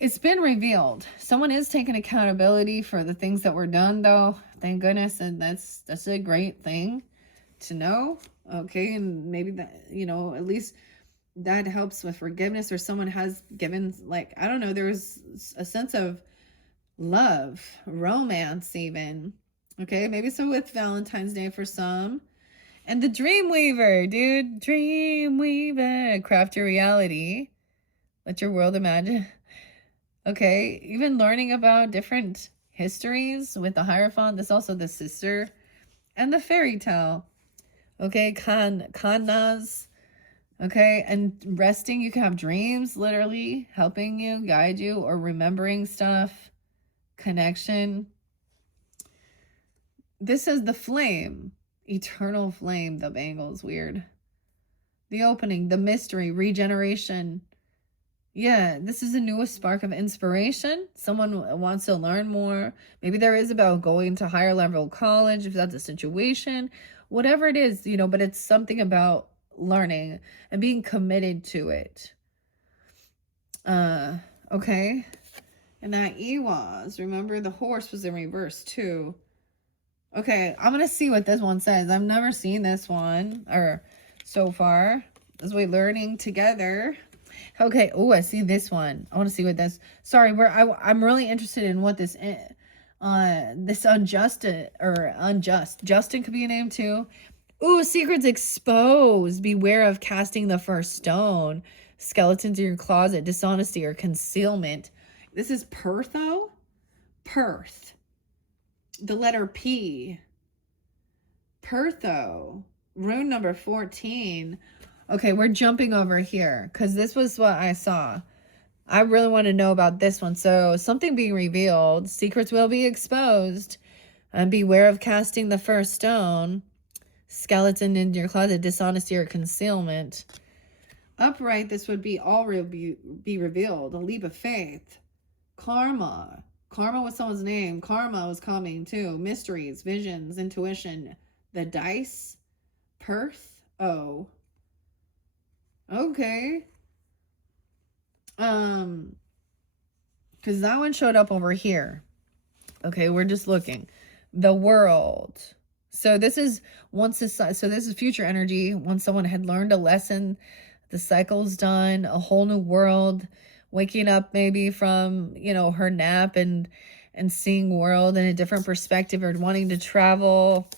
It's been revealed. Someone is taking accountability for the things that were done, though. Thank goodness, and that's a great thing to know. Okay, and maybe that, you know, at least that helps with forgiveness, or someone has given, like, I don't know, there was a sense of love, romance even. Okay, maybe so with Valentine's Day for some. And the Dreamweaver, dude, Dreamweaver, craft your reality. Let your world imagine. Okay, even learning about different histories with the Hierophant. There's also the sister and the fairy tale. Okay, Kannas. Okay, and resting. You can have dreams, literally helping you, guide you, or remembering stuff. Connection. This is the flame. Eternal flame. The bangle's weird. The opening, the mystery, regeneration. Yeah, this is the newest spark of inspiration. Someone wants to learn more. Maybe there is about going to higher level college, if that's a situation. Whatever it is, you know, but it's something about learning and being committed to it. Okay. And that Ewas, remember the horse was in reverse too. Okay, I'm gonna see what this one says. I've never seen this one, or so far, as we're learning together. Okay. Oh, I see this one. I want to see what this. Sorry, I'm really interested in what this. This unjust or unjust. Justin could be a name too. Ooh, secrets exposed. Beware of casting the first stone. Skeletons in your closet. Dishonesty or concealment. This is Pertho. Perth. The letter P. Pertho. Rune number 14. Okay, we're jumping over here because this was what I saw. I really want to know about this one. So something being revealed. Secrets will be exposed. And beware of casting the first stone. Skeleton in your closet. Dishonesty or concealment. Upright, this would be all be revealed. A leap of faith. Karma. Karma was someone's name. Karma was coming too. Mysteries, visions, intuition. The dice. Perth. Oh. Okay. Because that one showed up over here. Okay, we're just looking. The world. So this is so this is future energy. Once someone had learned a lesson, the cycle's done, a whole new world, waking up maybe from, you know, her nap and seeing world in a different perspective, or wanting to travel.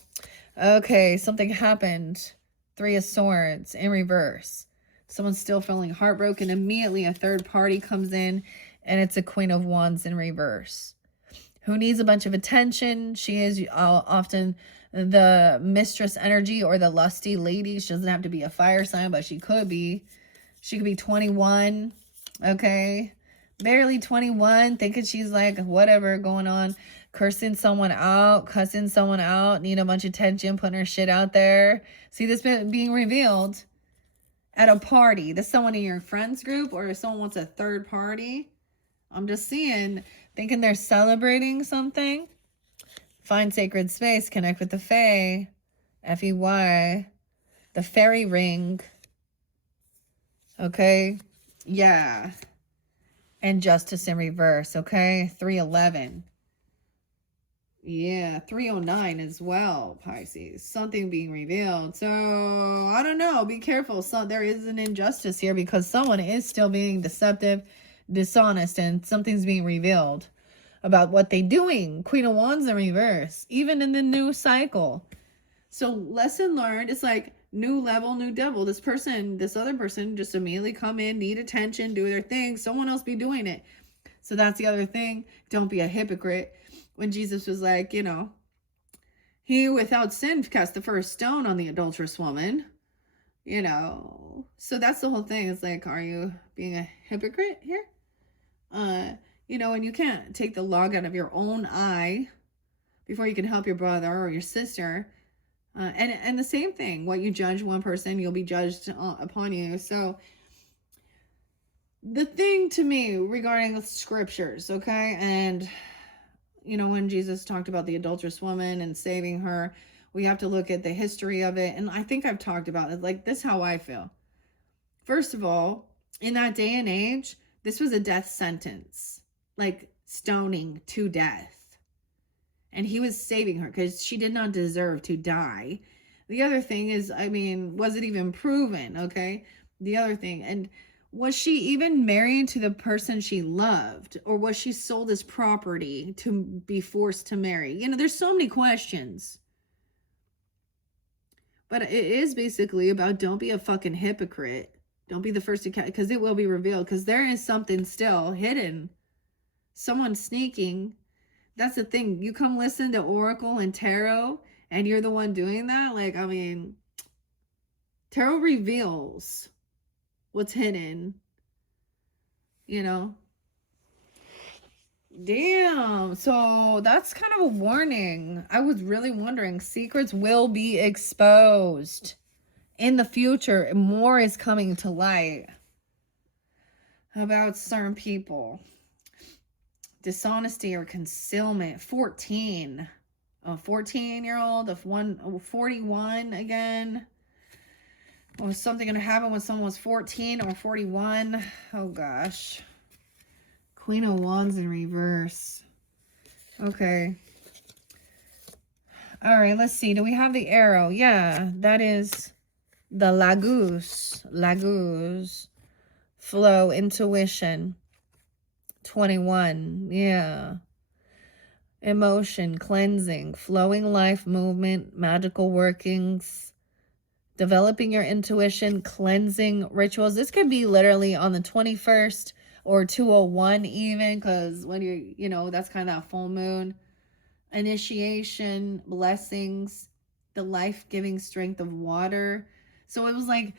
Okay, something happened. Three of Swords in reverse. Someone's still feeling heartbroken. Immediately a third party comes in, and it's a Queen of Wands in reverse. Who needs a bunch of attention. She is often the mistress energy or the lusty lady. She doesn't have to be a fire sign, but she could be. She could be 21, okay? Barely 21, thinking she's like, whatever going on. Cursing someone out, cussing someone out, need a bunch of attention, putting her shit out there. See this being revealed at a party. This someone in your friends group, or if someone wants a third party. I'm just seeing, thinking they're celebrating something. Find sacred space, connect with the Fae, F-E-Y, the fairy ring. Okay, yeah. And Justice in reverse, okay? 311. Yeah, 309 as well, Pisces. Something being revealed. So, I don't know. Be careful. There is an injustice here because someone is still being deceptive, dishonest, and something's being revealed about what they're doing. Queen of Wands in reverse, even in the new cycle. So, lesson learned. It's like new level, new devil. This other person just immediately come in, need attention, do their thing. Someone else be doing it. So that's the other thing. Don't be a hypocrite. When Jesus was like, you know, he without sin cast the first stone on the adulterous woman, you know. So that's the whole thing. It's like, are you being a hypocrite here? You know, and you can't take the log out of your own eye before you can help your brother or your sister. And the same thing, what you judge one person, you'll be judged upon you. So the thing to me regarding the scriptures, okay, and you know, when Jesus talked about the adulterous woman and saving her, we have to look at the history of it. And I think I've talked about it. Like, this is how I feel. First of all, in that day and age, this was a death sentence, like stoning to death. And he was saving her because she did not deserve to die. The other thing is, I mean, was it even proven? Okay. The other thing, and was she even married to the person she loved? Or was she sold as property to be forced to marry? You know, there's so many questions. But it is basically about don't be a fucking hypocrite. Don't be the first to catch, because it will be revealed. Because there is something still hidden. Someone sneaking. That's the thing. You come listen to Oracle and Tarot, and you're the one doing that. Like, I mean, Tarot reveals what's hidden, you know. Damn. So that's kind of a warning. I was really wondering, secrets will be exposed in the future. More is coming to light about certain people. Dishonesty or concealment. 14. A 14-year-old of 41 again. Was something going to happen when someone was 14 or 41? Oh, gosh. Queen of Wands in reverse. Okay. All right, let's see. Do we have the arrow? Yeah, that is the Laguz. Laguz. Flow, intuition. 21. Yeah. Emotion, cleansing, flowing life, movement, magical workings. Developing your intuition, cleansing rituals. This could be literally on the 21st or 201 even, because when you're, you know, that's kind of that full moon. Initiation, blessings, the life-giving strength of water. So it was like,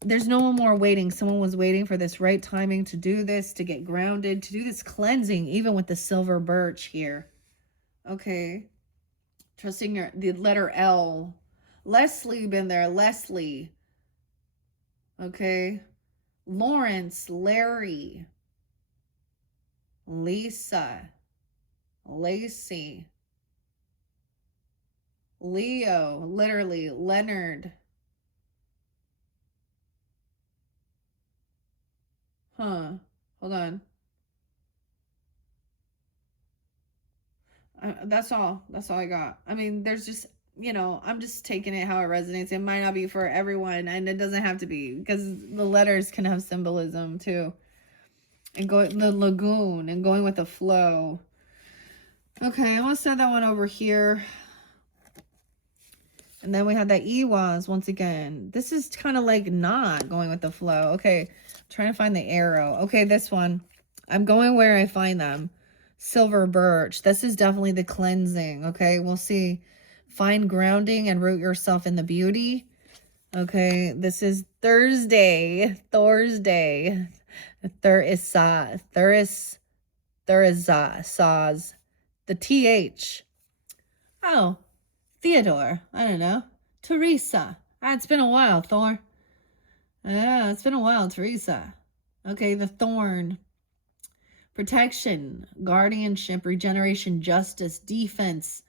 there's no more waiting. Someone was waiting for this right timing to do this, to get grounded, to do this cleansing, even with the silver birch here. Okay. Trusting the letter L. Leslie been there. Leslie. Okay. Lawrence. Larry. Lisa. Lacey. Leo. Literally. Leonard. Huh. Hold on. That's all I got. I mean, there's just, you know, I'm just taking it how it resonates. It might not be for everyone, and it doesn't have to be, because the letters can have symbolism too. And the lagoon and going with the flow. Okay, I'm gonna set that one over here. And then we had that Ewas once again. This is kind of like not going with the flow. Okay, trying to find the arrow. Okay, this one. I'm going where I find them. Silver birch. This is definitely the cleansing. Okay, we'll see. Find grounding and root yourself in the beauty. Okay, this is Thursday. Thursday. Thursday. The TH. Oh, Theodore. I don't know. Teresa. Ah, it's been a while, Thor. Yeah, it's been a while, Teresa. Okay, the thorn. Protection, guardianship, regeneration, justice, defense,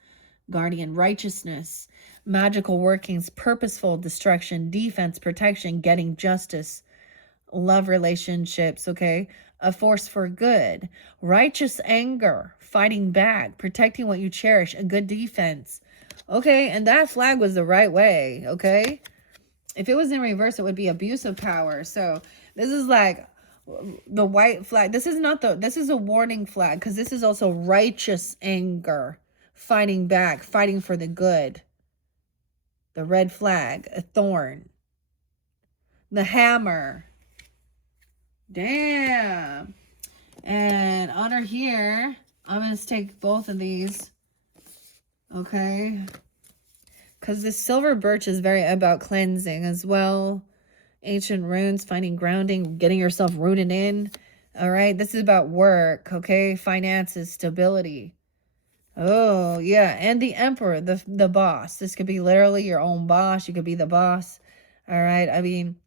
guardian, righteousness, magical workings, purposeful destruction, defense, protection, getting justice, love relationships, okay? A force for good, righteous anger, fighting back, protecting what you cherish, a good defense. Okay, and that flag was the right way, okay? If it was in reverse, it would be abuse of power. So this is like the white flag. This is a warning flag, because this is also righteous anger, fighting back, fighting for the good. The red flag, a thorn. The hammer. Damn. And under here, I'm going to take both of these. Okay. Because this silver birch is very about cleansing as well. Ancient runes, finding grounding, getting yourself rooted in. All right. This is about work. Okay. Finances, stability. Oh, yeah. And the emperor, the boss. This could be literally your own boss. You could be the boss. All right. I mean,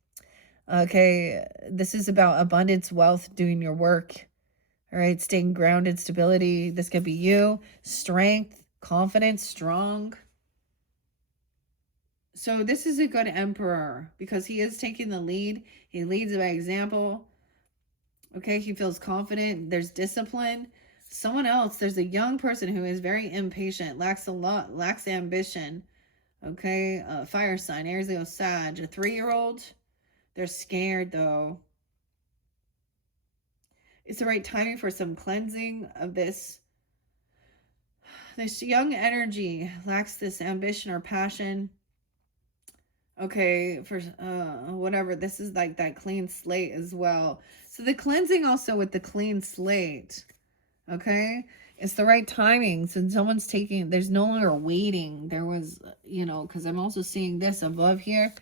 okay. This is about abundance, wealth, doing your work. All right. Staying grounded, stability. This could be you. Strength, confidence, strong. So this is a good emperor because he is taking the lead. He leads by example. Okay, he feels confident. There's discipline. Someone else, there's a young person who is very impatient, lacks ambition. Okay, fire sign, Aries, Leo, Sag. A 3-year-old. They're scared though. It's the right timing for some cleansing of this. This young energy lacks this ambition or passion. Okay, for whatever, this is like that clean slate as well. So the cleansing also with the clean slate, okay, it's the right timing. So someone's taking, there's no longer waiting. There was, because I'm also seeing this above here,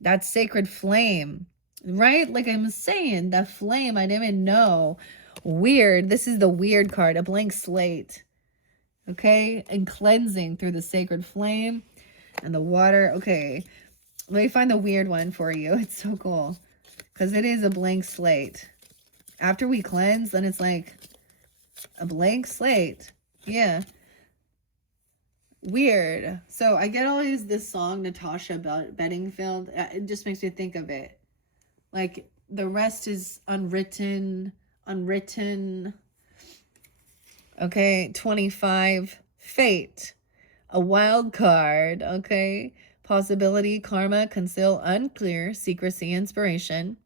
that sacred flame, right? Like I'm saying, that flame, I didn't even know. Weird. This is the weird card, a blank slate, okay, and cleansing through the sacred flame and the water. Okay. Let me find the weird one for you. It's so cool. Because it is a blank slate. After we cleanse, then it's like a blank slate. Yeah. Weird. So I get always this song, Natasha Bedingfield. It just makes me think of it. Like the rest is unwritten. Okay. 25. Fate. A wild card. Okay. Possibility, karma, conceal, unclear, secrecy, inspiration.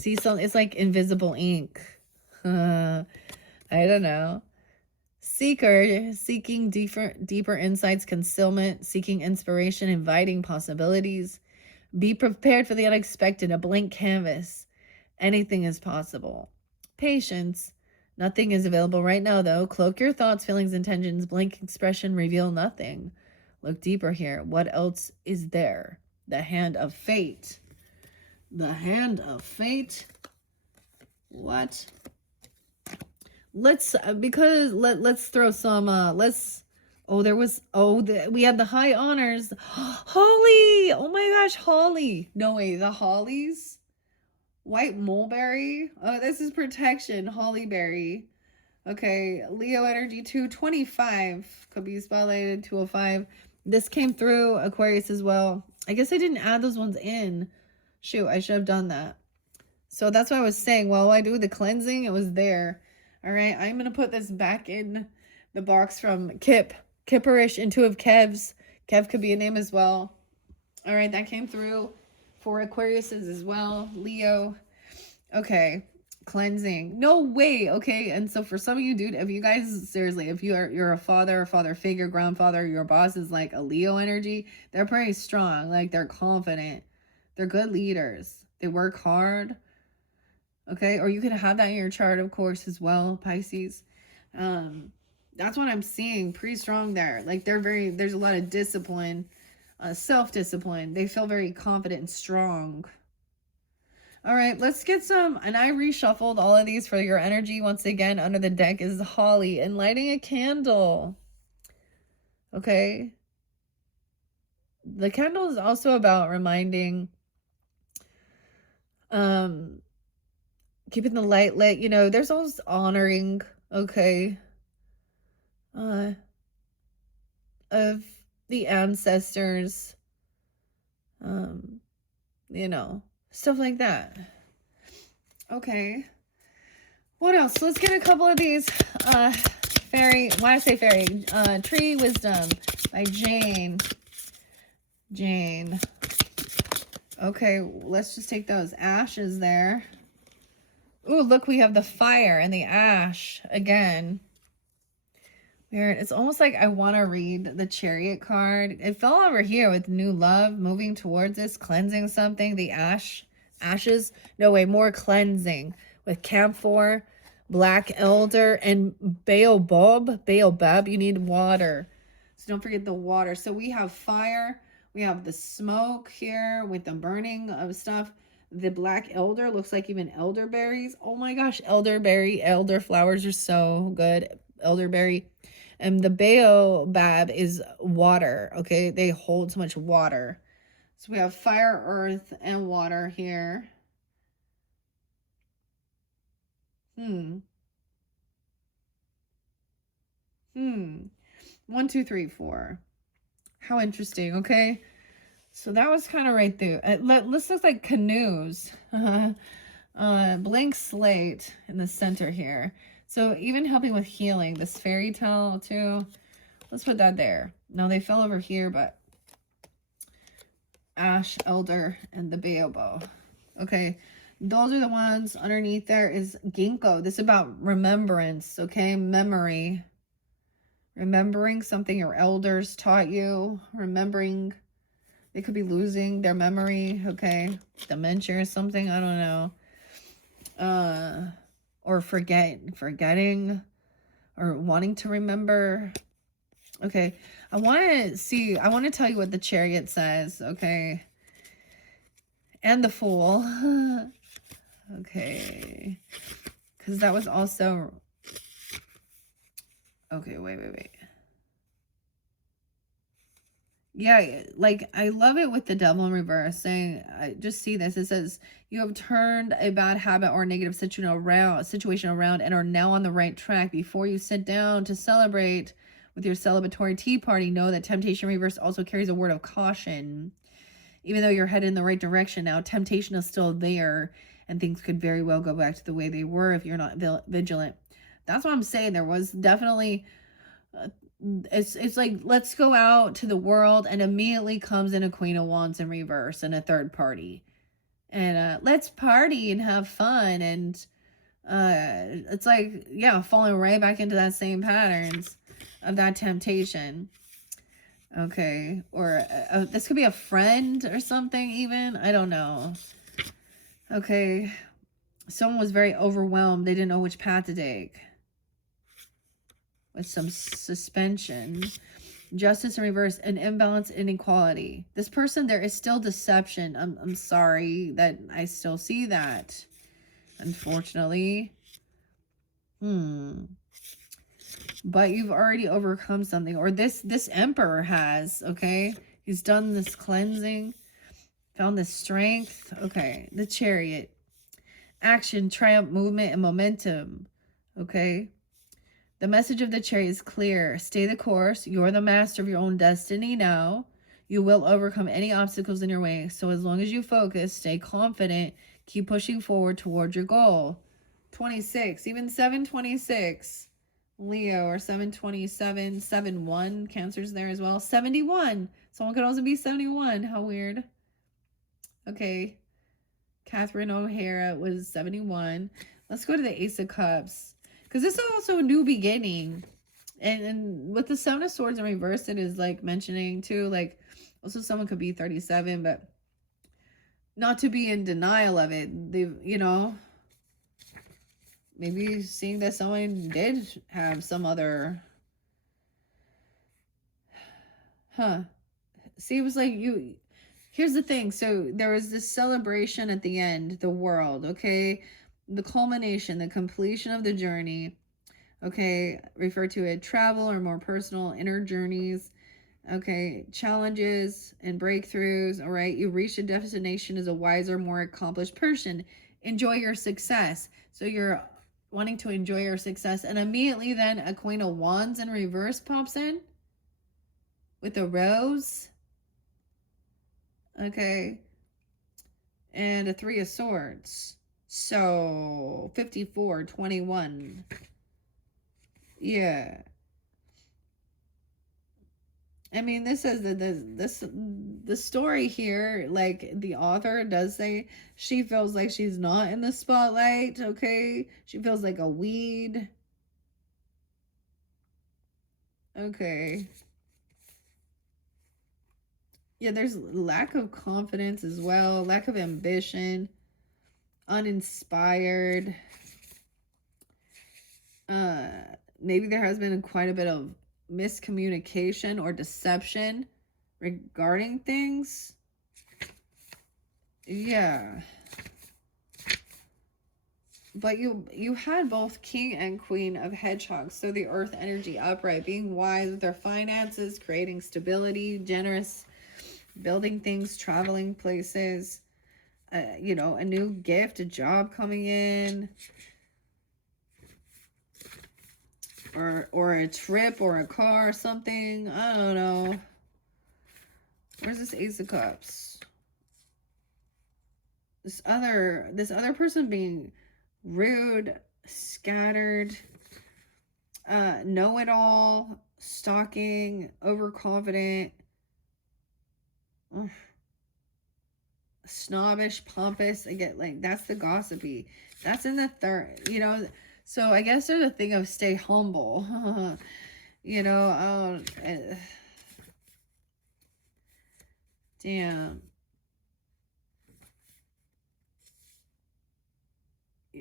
See, so it's like invisible ink. I don't know. Seeker, seeking deeper insights, concealment, seeking inspiration, inviting possibilities. Be prepared for the unexpected, a blank canvas. Anything is possible. Patience. Nothing is available right now, though. Cloak your thoughts, feelings, intentions. Blank expression, reveal nothing. Look deeper here. What else is there? The hand of fate. The hand of fate. What? Let's throw some we had the high honors. Holly. Oh my gosh, Holly. No way, the Hollies. White mulberry. Oh, this is protection. Hollyberry. Okay, Leo energy 225. Could be spotlighted 205. This came through Aquarius as well. I guess I didn't add those ones in. Shoot, I should have done that. So that's what I was saying. While I do the cleansing, it was there. All right, I'm going to put this back in the box from Kip. Kipperish, Intuitive Kevs. Kev could be a name as well. All right, that came through for Aquariuses as well. Leo. Okay, cleansing. No way. Okay. And so for some of you, dude, if you guys, seriously, if you're a father figure, grandfather, your boss is like a Leo energy, they're pretty strong. Like they're confident. They're good leaders. They work hard. Okay. Or you could have that in your chart, of course, as well, Pisces. That's what I'm seeing. Pretty strong there. Like there's a lot of discipline, self-discipline. They feel very confident and strong. All right, let's get some, and I reshuffled all of these for your energy. Once again, under the deck is holly and lighting a candle. Okay. The candle is also about reminding, keeping the light lit. You know, there's always honoring, okay, of the ancestors, you know, stuff like that. Okay. What else? Let's get a couple of these fairy, why I say fairy, Tree Wisdom by Jane. Okay, let's just take those ashes there. Ooh, look, we have the fire and the ash again. Weird. It's almost like I want to read the Chariot card. It fell over here with new love, moving towards this, cleansing something. The ashes. No way, more cleansing with camphor, black elder, and baobab. Baobab, you need water. So don't forget the water. So we have fire. We have the smoke here with the burning of stuff. The black elder looks like even elderberries. Oh my gosh, elderberry, elder flowers are so good. Elderberry. And the baobab is water, okay? They hold so much water. So we have fire, earth, and water here. 1, 2, 3, 4. How interesting, okay? So that was kind of right there. This looks like canoes. Blank slate in the center here. So even helping with healing, this fairy tale too. Let's put that there. No, they fell over here, but ash, elder, and the baobab. Okay, those are the ones. Underneath there is ginkgo. This is about remembrance, okay? Memory. Remembering something your elders taught you. Remembering. They could be losing their memory, okay? Dementia or something, I don't know. Or forgetting, or wanting to remember. Okay, I want to tell you what the Chariot says, okay? And the Fool. Okay. Because that was also... Okay, wait. Yeah, like, I love it with the Devil in reverse, saying, I just see this. It says, you have turned a bad habit or negative situation around and are now on the right track. Before you sit down to celebrate with your celebratory tea party, know that temptation reverse also carries a word of caution. Even though you're headed in the right direction now, temptation is still there, and things could very well go back to the way they were if you're not vigilant. That's what I'm saying. There was definitely... it's like, let's go out to the world, and immediately comes in a Queen of Wands in reverse and a third party, and let's party and have fun, and it's like, yeah, falling right back into that same patterns of that temptation. Okay, or this could be a friend or something even, I don't know. Okay, someone was very overwhelmed, they didn't know which path to take. With some suspension, justice in reverse, and imbalance, inequality. This person, there is still deception. I'm sorry that I still see that, unfortunately. But you've already overcome something, or this emperor has, okay? He's done this cleansing, found this strength. Okay, the Chariot. Action, triumph, movement, and momentum. Okay? The message of the Chariot is clear. Stay the course. You're the master of your own destiny now. You will overcome any obstacles in your way. So as long as you focus, stay confident, keep pushing forward toward your goal. 26, even 726. Leo, or 727, 71. Cancer's there as well. 71. Someone could also be 71. How weird. Okay. Catherine O'Hara was 71. Let's go to the Ace of Cups. Because this is also a new beginning. And with the Seven of Swords in reverse, it is like mentioning too, like also someone could be 37, but not to be in denial of it. They, you know, maybe seeing that someone did have some other, See, it was like you, here's the thing. So there was this celebration at the end, the world, okay? The culmination, the completion of the journey, okay? Refer to it travel or more personal inner journeys, okay? Challenges and breakthroughs, all right? You reached a destination as a wiser, more accomplished person. Enjoy your success. So you're wanting to enjoy your success. And immediately then a Queen of Wands in reverse pops in with a rose. Okay. And a Three of Swords. So 54, 21. Yeah. I mean, this is the story here, like the author does say she feels like she's not in the spotlight, okay? She feels like a weed. Okay. Yeah, there's lack of confidence as well, lack of ambition, uninspired. Maybe there has been quite a bit of miscommunication or deception regarding things. Yeah. But you had both King and Queen of Hedgehogs, so the earth energy upright, being wise with their finances, creating stability, generous, building things, traveling places, you know, a new gift, a job coming in, or a trip or a car or something. I don't know. Where's this Ace of Cups? This other person being rude, scattered, know-it-all, stalking, overconfident, snobbish, pompous. I get like that's the gossipy. That's in the third, you know. So I guess there's a thing of stay humble. You know, damn.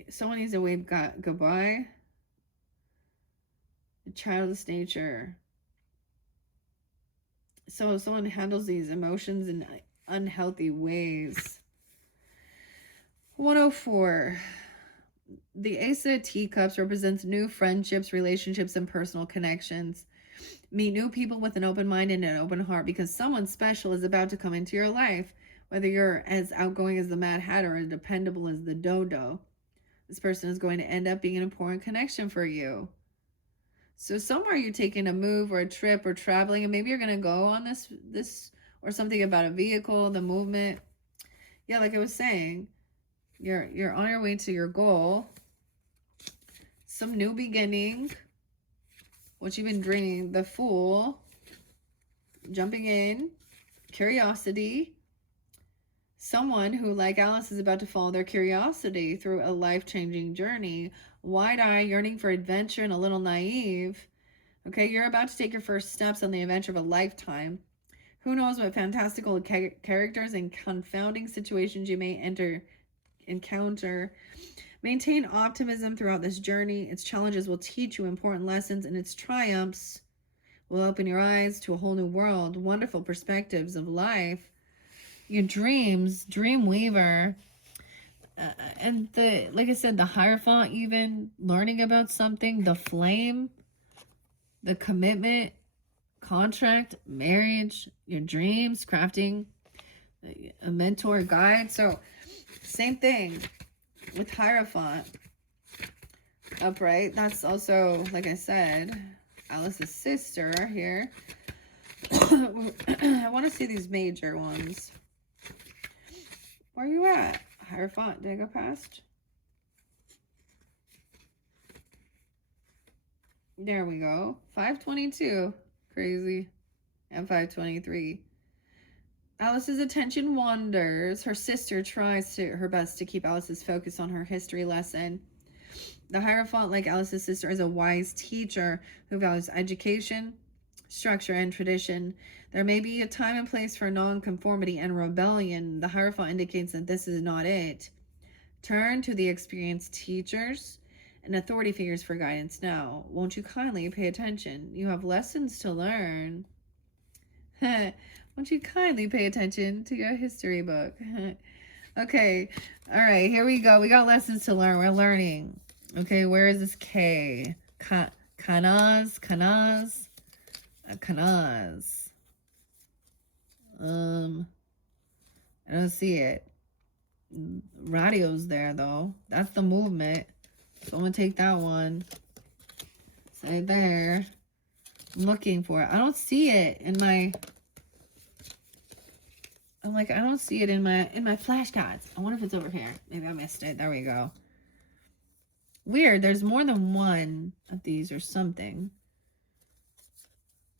Someone needs to wave goodbye. Childless nature. So someone handles these emotions in unhealthy ways. 104. The Ace of Teacups represents new friendships, relationships, and personal connections. Meet new people with an open mind and an open heart because someone special is about to come into your life. Whether you're as outgoing as the Mad Hatter or dependable as the Dodo, this person is going to end up being an important connection for you. So somewhere you're taking a move or a trip or traveling, and maybe you're going to go on this or something about a vehicle, the movement. Yeah, like I was saying, you're on your way to your goal. Some new beginning. What you've been dreaming. The Fool. Jumping in. Curiosity. Someone who, like Alice, is about to follow their curiosity through a life-changing journey. Wide-eye, yearning for adventure, and a little naive. Okay, you're about to take your first steps on the adventure of a lifetime. Who knows what fantastical characters and confounding situations you may encounter. Maintain optimism throughout this journey. Its challenges will teach you important lessons, and its triumphs will open your eyes to a whole new world, wonderful perspectives of life. Your dreams, dream weaver, and like I said, the Hierophant, even learning about something, the flame, the commitment, contract, marriage, your dreams, crafting, a mentor, guide. So same thing with Hierophant upright. That's also, like I said, Alice's sister here. I want to see these major ones. Where are you at? Hierophant, did I go past? There we go. 522. Crazy. And 523. Alice's attention wanders. Her sister tries her best to keep Alice's focus on her history lesson. The Hierophant, like Alice's sister, is a wise teacher who values education, structure, and tradition. There may be a time and place for nonconformity and rebellion. The Hierophant indicates that this is not it. Turn to the experienced teachers and authority figures for guidance now. Won't you kindly pay attention? You have lessons to learn. Won't you kindly pay attention to your history book? Okay. All right. Here we go. We got lessons to learn. We're learning. Okay. Where is this K? Kanaz. I don't see it. Radio's there though. That's the movement. So I'm gonna take that one. Say there. I'm looking for it. I don't see it in my. I'm like, I don't see it in my flashcards. I wonder if it's over here. Maybe I missed it. There we go. Weird. There's more than one of these or something.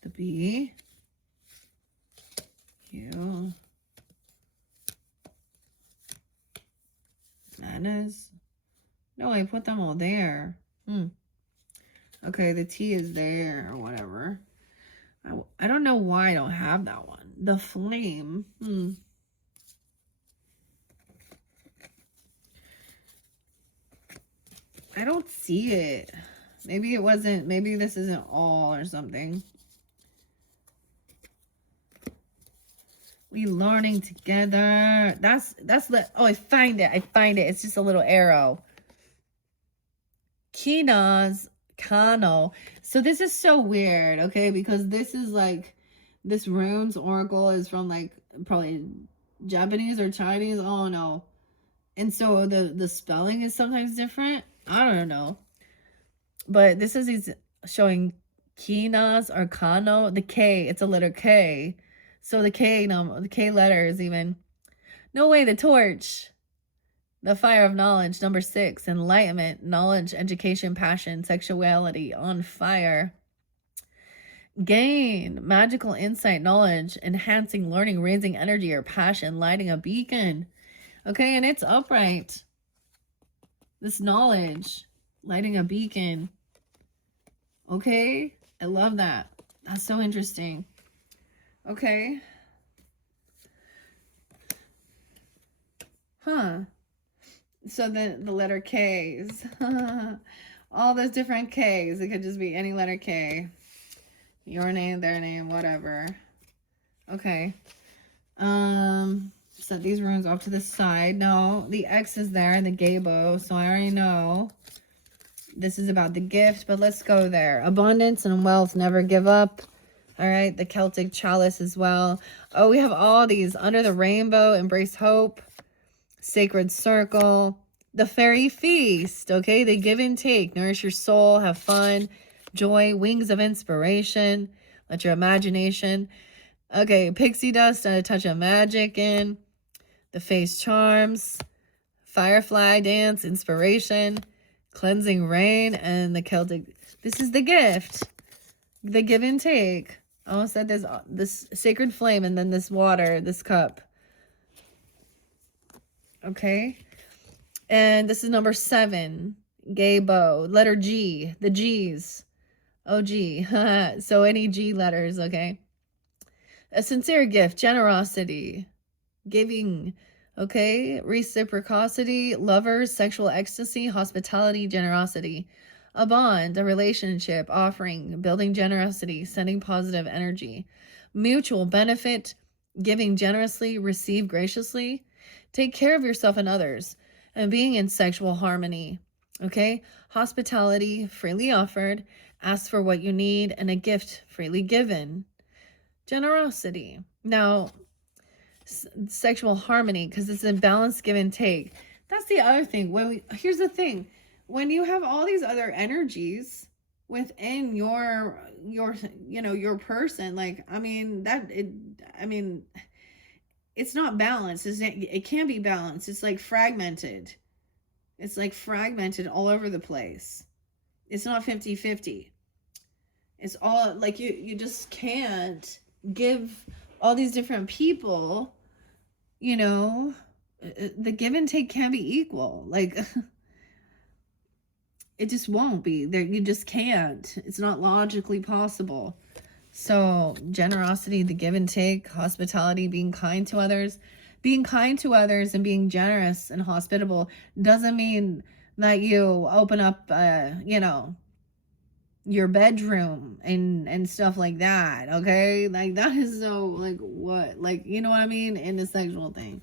The B. Q. Madness. No, I put them all there. Okay, the T is there or whatever. I don't know why I don't have that one. The flame. I don't see it. Maybe it wasn't. Maybe this isn't all or something. We learning together. Oh, I find it. It's just a little arrow. Kina's Kano. So this is so weird, okay? Because this is like, this rune's oracle is from like probably Japanese or Chinese. Oh no. And so the spelling is sometimes different. I don't know. But this is showing Kina's or Kano. The K, it's a letter K. So the K letter is even. No way, the torch. The fire of knowledge, number 6. Enlightenment, knowledge, education, passion, sexuality, on fire. Gain, magical insight, knowledge, enhancing learning, raising energy or passion, lighting a beacon. Okay, and it's upright. This knowledge, lighting a beacon. Okay, I love that. That's so interesting. Okay. So the letter K's. All those different K's. It could just be any letter K. Your name, their name, whatever. Okay. Set these runes off to the side. No, the X is there, the Gabo, so I already know. This is about the gift, but let's go there. Abundance and wealth, never give up. All right, the Celtic chalice as well. Oh, we have all these. Under the rainbow, embrace hope. Sacred circle. The fairy feast. Okay, they give and take. Nourish your soul. Have fun. Joy. Wings of inspiration. Let your imagination. Okay, pixie dust and a touch of magic in. The face charms. Firefly dance. Inspiration. Cleansing rain. And the Celtic. This is the gift. The give and take. I almost said there's this sacred flame and then this water, this cup. Okay. And this is number 7. Gabo. Letter G. The G's. Oh, G. So any G letters, okay. A sincere gift. Generosity. Giving. Okay. Reciprocity. Lovers. Sexual ecstasy. Hospitality. Generosity. A bond, a relationship, offering, building generosity, sending positive energy. Mutual benefit, giving generously, receive graciously. Take care of yourself and others, and being in sexual harmony. Okay? Hospitality, freely offered. Ask for what you need, and a gift freely given. Generosity. Now, sexual harmony, because it's a balanced give and take. That's the other thing. Here's the thing. When you have all these other energies within your person, like, it's not balanced. It can be balanced. It's like fragmented. It's like fragmented all over the place. It's not 50-50. It's all like you just can't give all these different people, the give and take can be equal. Like, It just won't be there. You just can't. It's not logically possible. So generosity, the give and take, hospitality, being kind to others, and being generous and hospitable doesn't mean that you open up, you know, your bedroom and stuff like that. Okay. Like that is so like what, like, you know what I mean? In the sexual thing.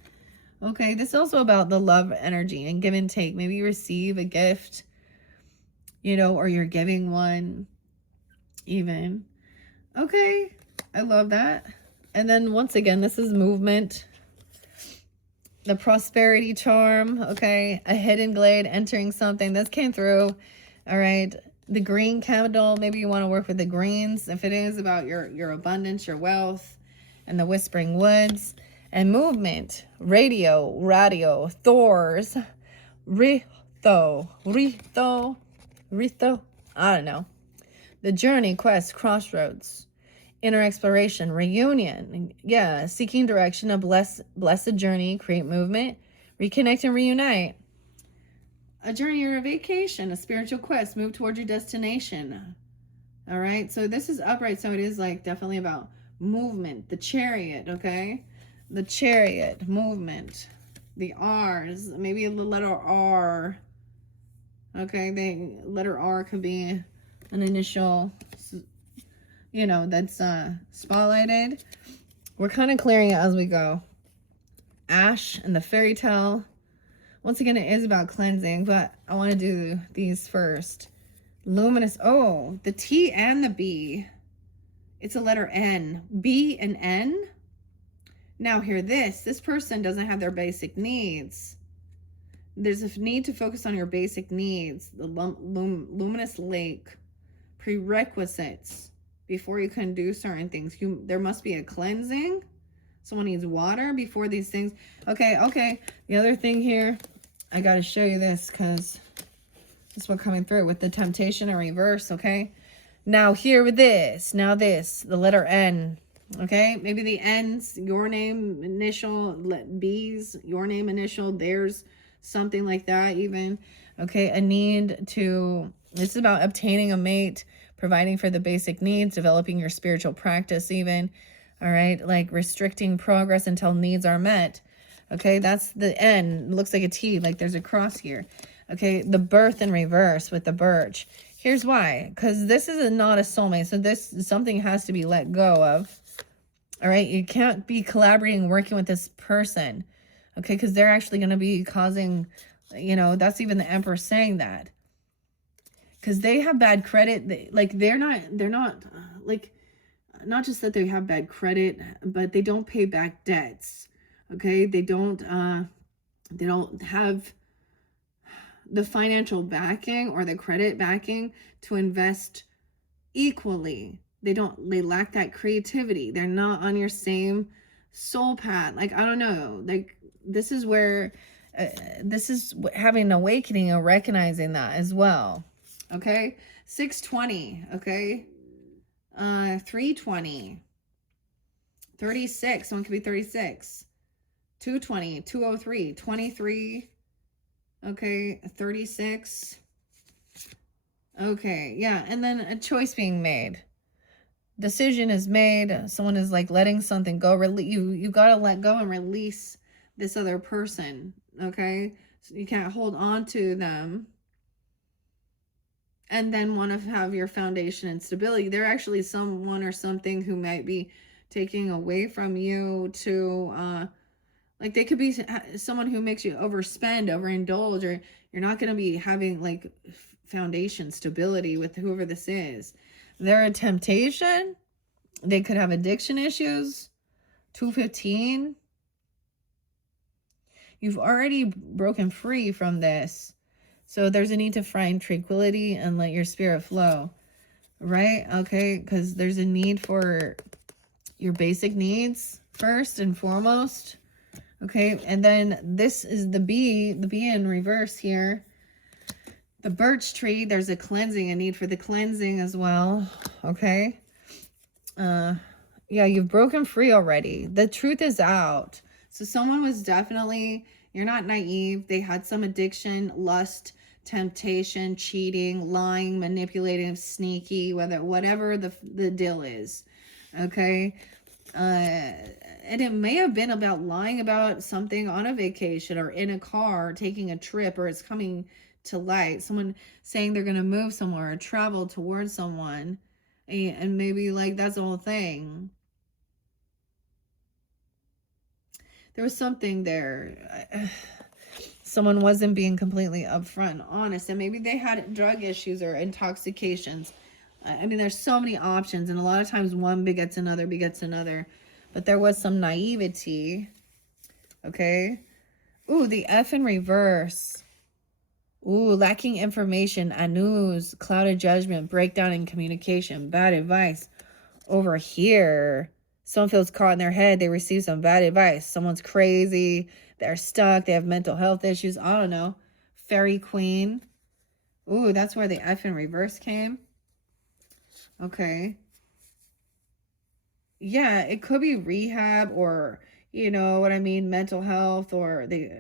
Okay. This is also about the love energy and give and take. Maybe you receive a gift, you know, or you're giving one even. Okay, I love that. And then once again, this is movement. The prosperity charm, okay? A hidden glade, entering something. This came through, all right? The green candle, maybe you want to work with the greens. If it is about your abundance, your wealth, and the whispering woods. And movement, radio, Thor's, Ritho, I don't know. The journey, quest, crossroads, inner exploration, reunion. Yeah, seeking direction, a blessed journey, create movement, reconnect and reunite. A journey or a vacation, a spiritual quest, move towards your destination. All right, so this is upright, so it is like definitely about movement. The chariot, okay? The chariot, movement. The R's, maybe the letter R. Okay, the letter R could be an initial, you know, that's spotlighted. We're kind of clearing it as we go. Ash and the fairy tale. Once again, it is about cleansing, but I want to do these first. Luminous. Oh, the T and the B. It's a letter N. B and N. Now hear this. This person doesn't have their basic needs. There's a need to focus on your basic needs. The luminous lake. Prerequisites before you can do certain things. There must be a cleansing. Someone needs water before these things. Okay. The other thing here, I got to show you this because this is what coming through with the temptation in reverse. Okay. Now here with this, the letter N. Okay. Maybe the N's, your name initial, B's, your name initial, theirs, something like that even. Okay. A need to, this is about obtaining a mate, providing for the basic needs, developing your spiritual practice even. All right. Like restricting progress until needs are met. Okay. That's the N. It looks like a T, like there's a cross here. Okay. The birth in reverse with the birch. Here's why. Because this is not a soulmate. So this, something has to be let go of. All right. You can't be collaborating, working with this person. Okay. Because they're actually going to be causing, you know, that's even the Emperor saying that. Because they have bad credit. They're not like, not just that they have bad credit, but they don't pay back debts. Okay. They don't have the financial backing or the credit backing to invest equally. They lack that creativity. They're not on your same soul path. Like, I don't know, like this is where, this is having an awakening and recognizing that as well. Okay. 620. Okay. 320. 36. Someone could be 36. 220. 203. 23. Okay. 36. Okay. Yeah. And then a choice being made. Decision is made. Someone is like letting something go. You got to let go and release this other person. Okay. So you can't hold on to them and then want to have your foundation and stability. They're actually someone or something who might be taking away from you to, like they could be someone who makes you overspend, overindulge, or you're not going to be having like foundation stability with whoever this is. They're a temptation. They could have addiction issues. 215. You've already broken free from this. So there's a need to find tranquility and let your spirit flow. Right? Okay. Because there's a need for your basic needs first and foremost. Okay. And then this is the B in reverse here. The birch tree, there's a cleansing, a need for the cleansing as well. Okay. Yeah, you've broken free already. The truth is out. So someone was definitely, you're not naive. They had some addiction, lust, temptation, cheating, lying, manipulating, sneaky, whatever the deal is. Okay. And it may have been about lying about something on a vacation or in a car, taking a trip, or it's coming to light. Someone saying they're going to move somewhere or travel towards someone. And maybe like that's the whole thing. There was something there. Someone wasn't being completely upfront and honest, and maybe they had drug issues or intoxications. I mean, there's so many options, and a lot of times one begets another. But there was some naivety. Okay. Ooh, the F in reverse. Ooh, lacking information, news, clouded judgment, breakdown in communication, bad advice. Over here, someone feels caught in their head. They receive some bad advice. Someone's crazy. They're stuck. They have mental health issues. I don't know. Fairy Queen. Ooh, that's where the F in reverse came. Okay. Yeah, it could be rehab, or, you know what I mean, mental health, or the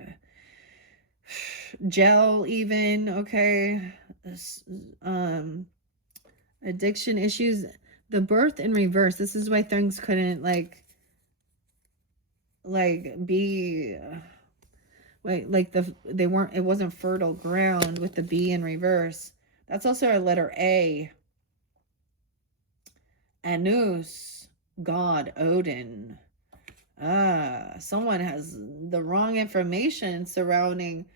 gel even. Okay. Addiction issues. The birth in reverse. This is why things couldn't be they weren't, it wasn't fertile ground with the B in reverse. That's also our letter A. Anus, God, Odin. Someone has the wrong information surrounding,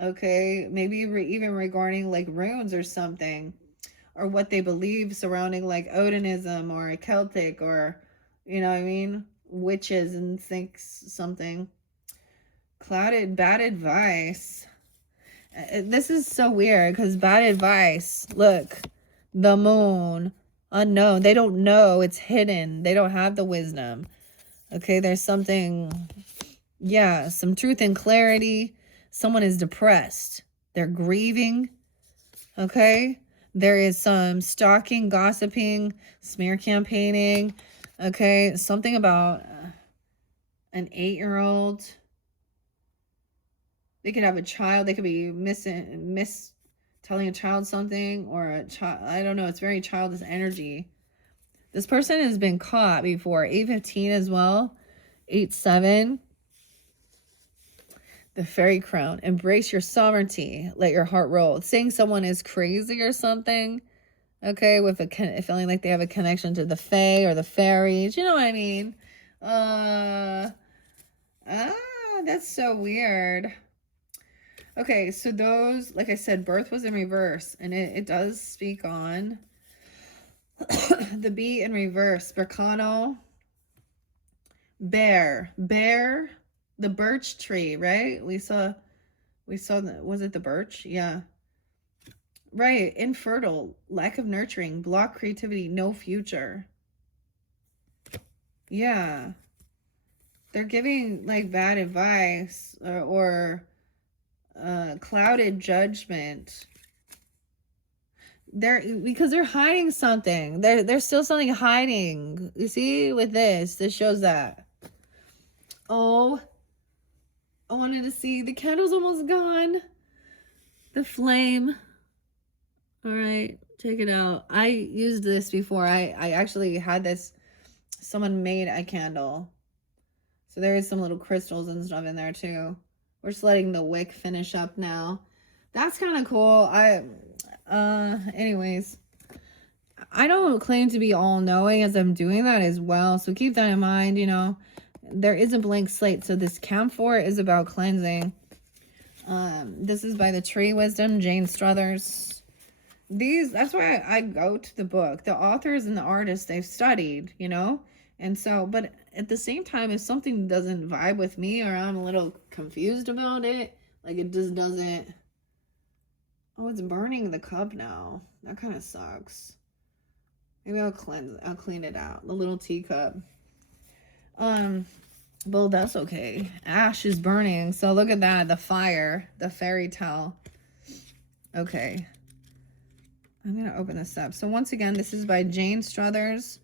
okay, maybe even regarding like runes or something, or what they believe surrounding like Odinism or Celtic, or, you know what I mean, witches, and thinks something. Clouded, bad advice. This is so weird because bad advice, look, the moon, unknown. They don't know, it's hidden. They don't have the wisdom. Okay, there's something, yeah, some truth and clarity. Someone is depressed. They're grieving. Okay, there is some stalking, gossiping, smear campaigning. Okay, something about an 8-year-old. They could have a child. They could be telling a child something, or a child. I don't know. It's very childish energy. This person has been caught before. 815 as well. 87. The fairy crown. Embrace your sovereignty. Let your heart roll. It's saying someone is crazy or something. Okay, with feeling like they have a connection to the fae or the fairies. You know what I mean? That's so weird. Okay, so those, like I said, birth was in reverse, and it does speak on the B in reverse. Berkano. Bear, the birch tree, right? We saw was it the birch? Yeah. Right, infertile, lack of nurturing, block creativity, no future. Yeah. They're giving like bad advice, or clouded judgment. Because they're hiding something. There's still something hiding. You see, with this shows that. Oh, I wanted to see. The candle's almost gone. The flame. All right, check it out. I used this before. I actually had this. Someone made a candle. So there is some little crystals and stuff in there too. We're just letting the wick finish up now. That's kind of cool. Anyways, I don't claim to be all knowing as I'm doing that as well. So keep that in mind, you know. There is a blank slate. So this camphor is about cleansing. This is by the Tree Wisdom, Jane Struthers. That's why I go to the book. The authors and the artists, they've studied, you know. And so, but at the same time, if something doesn't vibe with me, or I'm a little confused about it, like it just doesn't. Oh, it's burning the cup now. That kind of sucks. Maybe I'll clean it out. The little teacup. Well, that's okay. Ash is burning. So look at that. The fire. The fairy tale. Okay. I'm going to open this up. So once again, this is by Jane Struthers.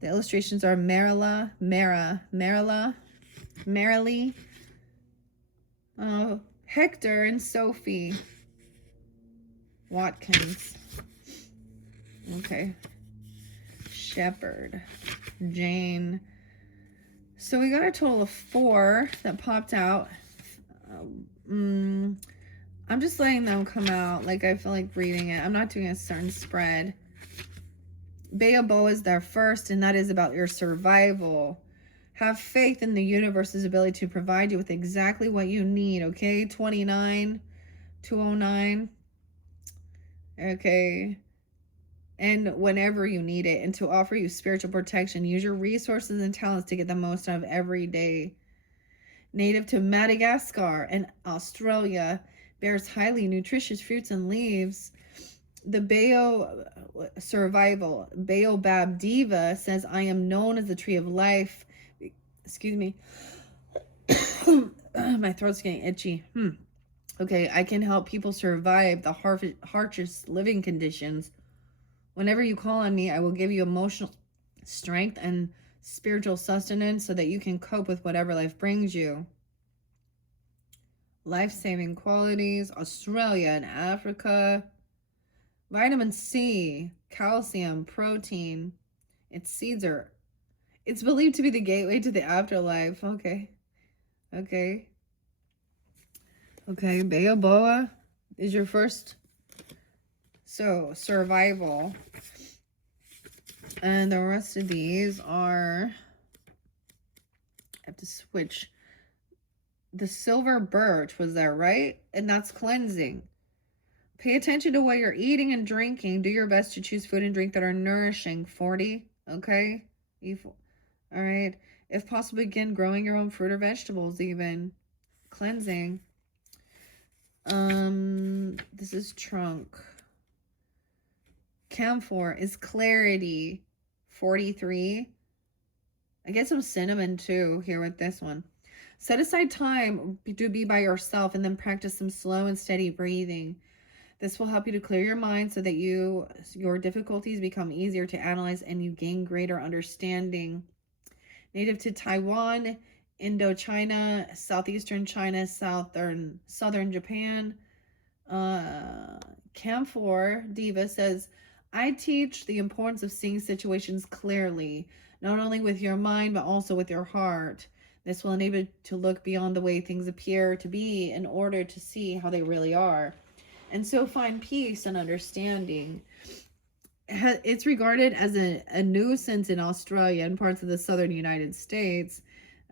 The illustrations are Marilee. Hector and Sophie. Watkins. Okay. Shepherd. Jane. So we got a total of 4 that popped out. I'm just letting them come out. Like, I feel like reading it. I'm not doing a certain spread. Baobo is there first, and that is about your survival. Have faith in the universe's ability to provide you with exactly what you need, okay? 29, 209. Okay. And whenever you need it, and to offer you spiritual protection. Use your resources and talents to get the most out of every day. Native to Madagascar and Australia, bears highly nutritious fruits and leaves. The Baobab Diva says, I am known as the tree of life. Excuse me. My throat's getting itchy. Okay, I can help people survive the harshest living conditions. Whenever you call on me, I will give you emotional strength and spiritual sustenance so that you can cope with whatever life brings you. Life-saving qualities, Australia and Africa. Vitamin C, calcium, protein. Its seeds are... It's believed to be the gateway to the afterlife. Okay. Baoboa is your first. So, survival. And the rest of these are... I have to switch. The silver birch was there, right? And that's cleansing. Pay attention to what you're eating and drinking. Do your best to choose food and drink that are nourishing. 40, okay? All right. If possible, begin growing your own fruit or vegetables even. Cleansing. This is trunk. Camphor is clarity. 43. I get some cinnamon too here with this one. Set aside time to be by yourself and then practice some slow and steady breathing. This will help you to clear your mind so that your difficulties become easier to analyze and you gain greater understanding. Native to Taiwan, Indochina, southeastern China, southern Japan. Camphor Diva says, I teach the importance of seeing situations clearly, not only with your mind, but also with your heart. This will enable you to look beyond the way things appear to be in order to see how they really are, and so find peace and understanding. It's regarded as a nuisance in Australia and parts of the southern United States,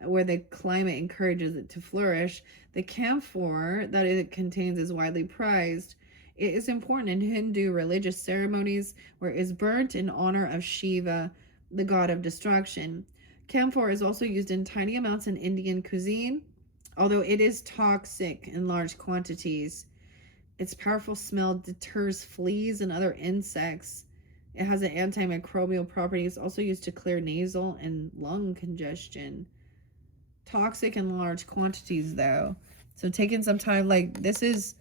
where the climate encourages it to flourish. The camphor that it contains is widely prized. It is important in Hindu religious ceremonies, where it is burnt in honor of Shiva, the god of destruction. Camphor is also used in tiny amounts in Indian cuisine, although it is toxic in large quantities. Its powerful smell deters fleas and other insects. It has an antimicrobial property. It's also used to clear nasal and lung congestion. Toxic in large quantities, though. So taking some time, like this is...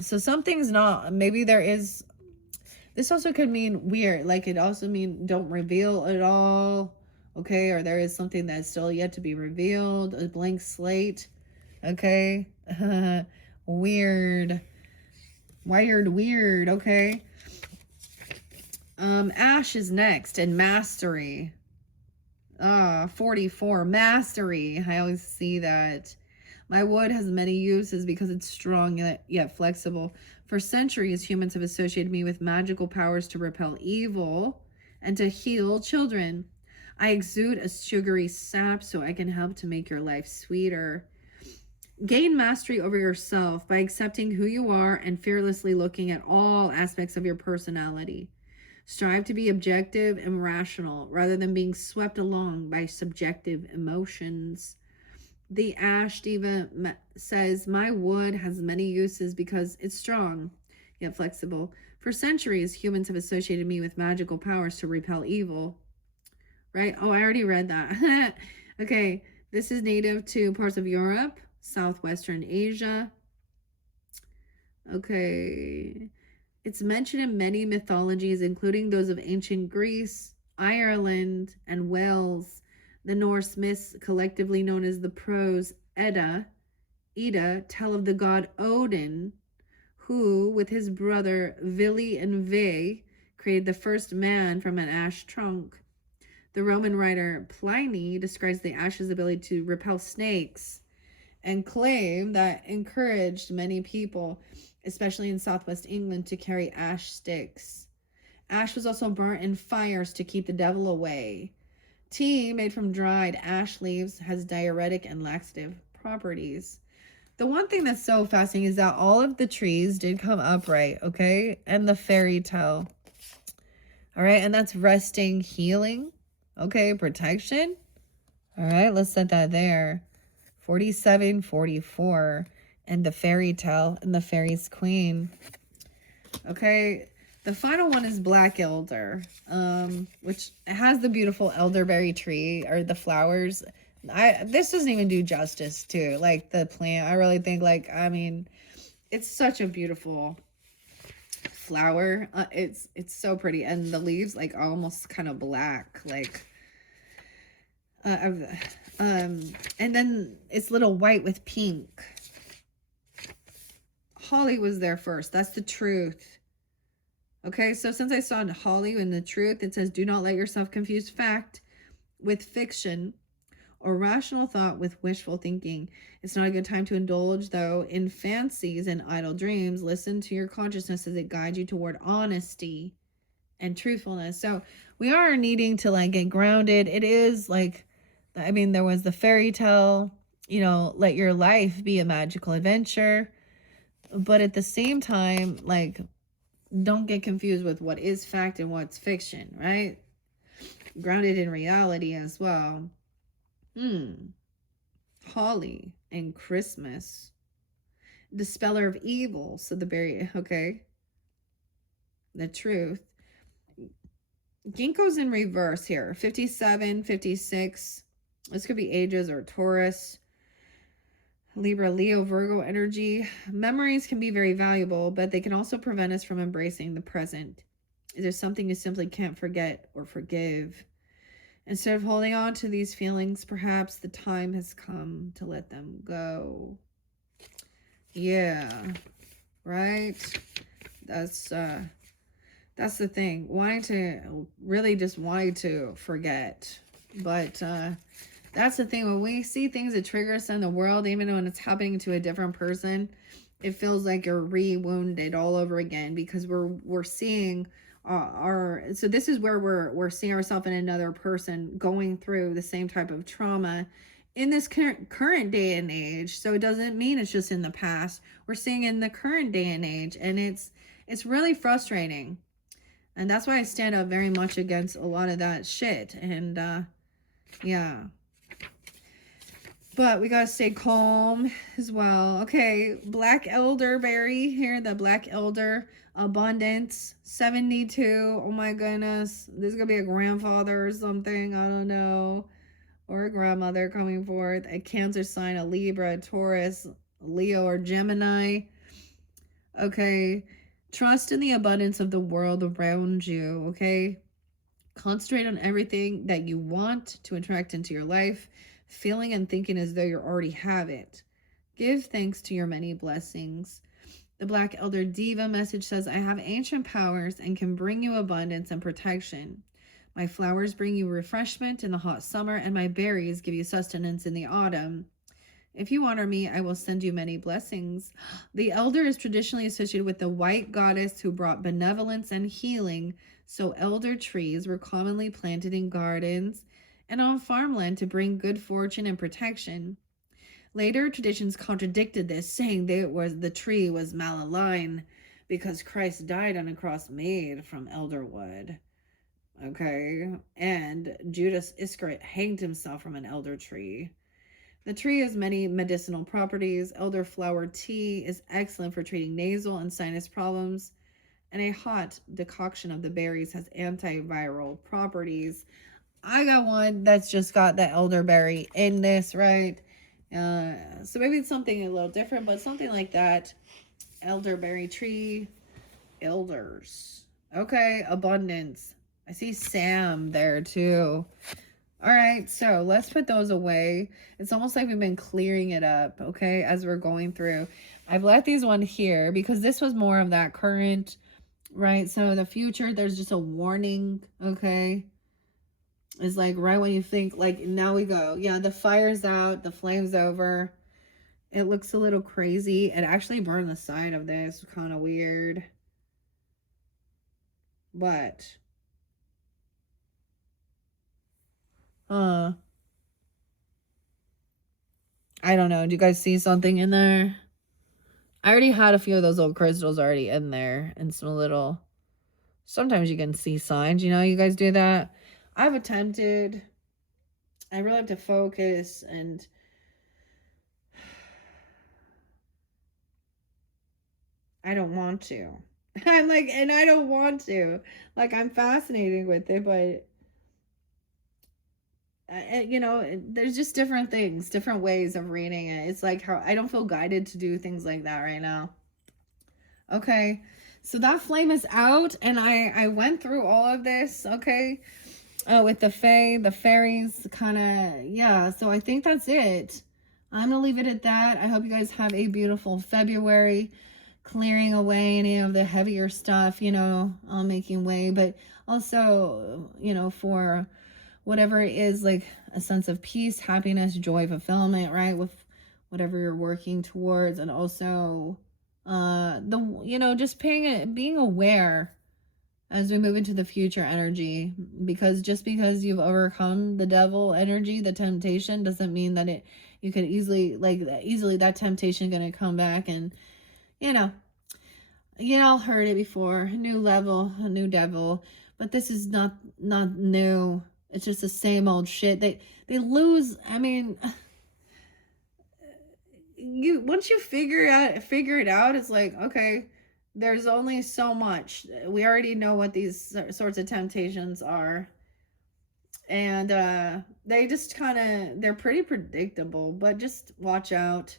So something's not... Maybe there is... This also could mean weird. Like it also mean don't reveal it all. Okay, or there is something that's still yet to be revealed. A blank slate. Okay. Weird. Okay. Ash is next, and mastery. 44, mastery. I always see that. My wood has many uses because it's strong yet flexible. For centuries, humans have associated me with magical powers to repel evil and to heal children. I exude a sugary sap so I can help to make your life sweeter. Gain mastery over yourself by accepting who you are and fearlessly looking at all aspects of your personality. Strive to be objective and rational rather than being swept along by subjective emotions. The Ash Diva says, my wood has many uses because it's strong yet flexible. For centuries, humans have associated me with magical powers to repel evil. Right? Oh, I already read that. Okay, this is native to parts of Europe, southwestern Asia. Okay. It's mentioned in many mythologies, including those of ancient Greece, Ireland, and Wales. The Norse myths, collectively known as the prose Edda, tell of the god Odin, who, with his brother Vili and Ve, created the first man from an ash trunk. The Roman writer Pliny describes the ash's ability to repel snakes and claimed that encouraged many people, especially in southwest England, to carry ash sticks. Ash was also burnt in fires to keep the devil away. Tea made from dried ash leaves has diuretic and laxative properties. The one thing that's so fascinating is that all of the trees did come upright, okay? And the fairy tale. All right, and that's resting, healing, okay, protection. All right, let's set that there. 47, 44, and the fairy tale and the fairy's queen. Okay, the final one is black elder, which has the beautiful elderberry tree or the flowers. This doesn't even do justice to like the plant. I really think it's such a beautiful flower. It's so pretty, and the leaves like almost kind of black, like and then it's little white with pink. Holly was there first. That's the truth. Okay, so since I saw Holly in the truth, it says, do not let yourself confuse fact with fiction or rational thought with wishful thinking. It's not a good time to indulge, though, in fancies and idle dreams. Listen to your consciousness as it guides you toward honesty and truthfulness. So we are needing to like get grounded. It is like, there was the fairy tale, let your life be a magical adventure. But at the same time, like, don't get confused with what is fact and what's fiction, right? Grounded in reality as well. Holly and Christmas. Dispeller of evil. So the berry, okay. The truth. Ginkgo's in reverse here. 57, 56. This could be ages or Taurus. Libra, Leo, Virgo energy. Memories can be very valuable, but they can also prevent us from embracing the present. There's something you simply can't forget or forgive. Instead of holding on to these feelings, perhaps the time has come to let them go. Yeah, right? That's the thing. Wanting to forget. But that's the thing. When we see things that trigger us in the world, even when it's happening to a different person, it feels like you're re-wounded all over again, because we're seeing so this is where we're seeing ourselves in another person going through the same type of trauma in this current day and age. So it doesn't mean it's just in the past. We're seeing in the current day and age, and it's really frustrating. And that's why I stand up very much against a lot of that shit. And yeah. But we got to stay calm as well. Okay, black elderberry here, the black elder abundance, 72. Oh my goodness. This is going to be a grandfather or something. I don't know. Or a grandmother coming forth. A Cancer sign, a Libra, a Taurus, Leo, or Gemini. Okay. Trust in the abundance of the world around you. Okay. Concentrate on everything that you want to attract into your life, feeling and thinking as though you already have it. Give thanks to your many blessings. The Black Elder Diva message says, I have ancient powers and can bring you abundance and protection. My flowers bring you refreshment in the hot summer, and my berries give you sustenance in the autumn. If you honor me, I will send you many blessings. The elder is traditionally associated with the white goddess who brought benevolence and healing, so elder trees were commonly planted in gardens and on farmland to bring good fortune and protection. Later traditions contradicted this, saying the tree was malaligned because Christ died on a cross made from elder wood. Okay, and Judas Iscariot hanged himself from an elder tree. The tree has many medicinal properties. Elderflower tea is excellent for treating nasal and sinus problems, and a hot decoction of the berries has antiviral properties. I got one that's just got the elderberry in this, right? So maybe it's something a little different, but something like that. Elderberry tree, elders. Okay, abundance. I see Sam there too. All right, so let's put those away. It's almost like we've been clearing it up, okay, as we're going through. I've left these one here because this was more of that current, right? So the future, there's just a warning, okay? It's like right when you think, like, now we go. Yeah, the fire's out, the flame's over. It looks a little crazy. It actually burned the side of this, kind of weird. But, I don't know. Do you guys see something in there? I already had a few of those little crystals already in there and some little, sometimes you can see signs, you know, you guys do that. I've attempted, I really have to focus and I don't want to. I'm like, and I don't want to. Like, I'm fascinated with it, but you know, there's just different things, different ways of reading it. It's like how I don't feel guided to do things like that right now. Okay, so that flame is out, and I went through all of this. Okay, with the fae, the fairies, kind of, yeah. So I think that's it. I'm gonna leave it at that. I hope you guys have a beautiful February, clearing away any of the heavier stuff, you know, making way, but also, you know, for whatever it is, like a sense of peace, happiness, joy, fulfillment, right, with whatever you're working towards. And also the, you know, just being aware as we move into the future energy, because just because you've overcome the devil energy, the temptation, doesn't mean that you could easily, like, easily that temptation gonna come back. And you know, y'all heard it before, new level, a new devil, but this is not new. It's just the same old shit. They lose. I mean, you once you figure it out, it's like, okay, there's only so much. We already know what these sorts of temptations are, and they just kind of, they're pretty predictable. But just watch out.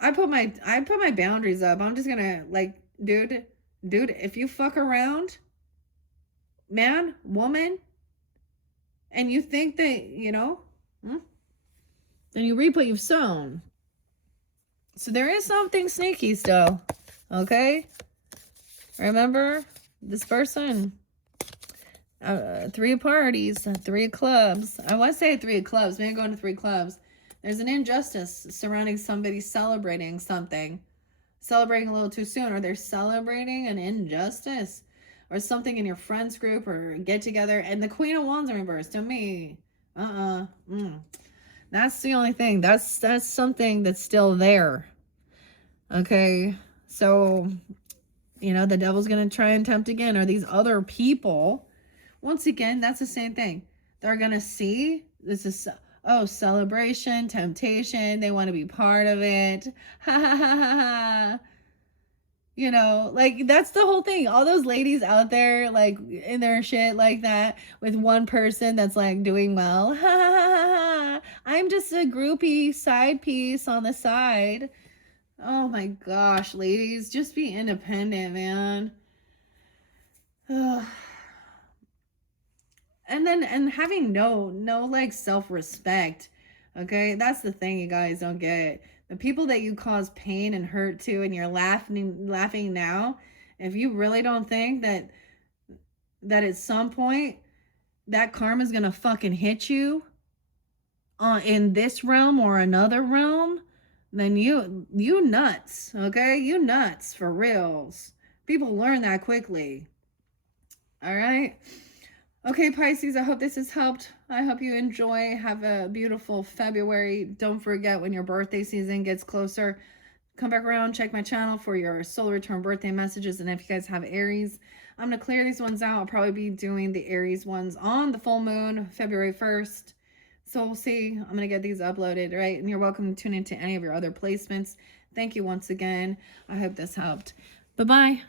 I put my boundaries up. I'm just gonna, like, dude, if you fuck around, man, woman, and you think that, you know, then you reap what you've sown. So there is something sneaky still. Okay? Remember this person. 3 of parties, 3 of clubs. I want to say 3 of clubs. Maybe going to 3 clubs. There's an injustice surrounding somebody celebrating something. Celebrating a little too soon. Or they're celebrating an injustice. Or something in your friends group or get together. And the Queen of Wands in reverse. To me. That's the only thing. That's something that's still there. Okay. So, you know, the devil's going to try and tempt again. Or these other people. Once again, that's the same thing. They're going to see this is, oh, celebration, temptation. They want to be part of it. Ha ha ha ha ha. You know, like, that's the whole thing. All those ladies out there, like, in their shit like that with one person that's, like, doing well. Ha ha ha ha ha. I'm just a groupie side piece on the side. Oh my gosh, ladies, just be independent, man. And having no like self-respect. Okay, that's the thing you guys don't get. The people that you cause pain and hurt to, and you're laughing now, if you really don't think that at some point that karma's gonna fucking hit you in this realm or another realm, then you nuts. Okay, you nuts for reals. People learn that quickly. All right. Okay, Pisces, I hope this has helped. I hope you enjoy. Have a beautiful February. Don't forget, when your birthday season gets closer, come back around, check my channel for your solar return birthday messages. And if you guys have Aries, I'm going to clear these ones out. I'll probably be doing the Aries ones on the full moon, February 1st. So we'll see. I'm going to get these uploaded, right? And you're welcome to tune into any of your other placements. Thank you once again. I hope this helped. Bye-bye.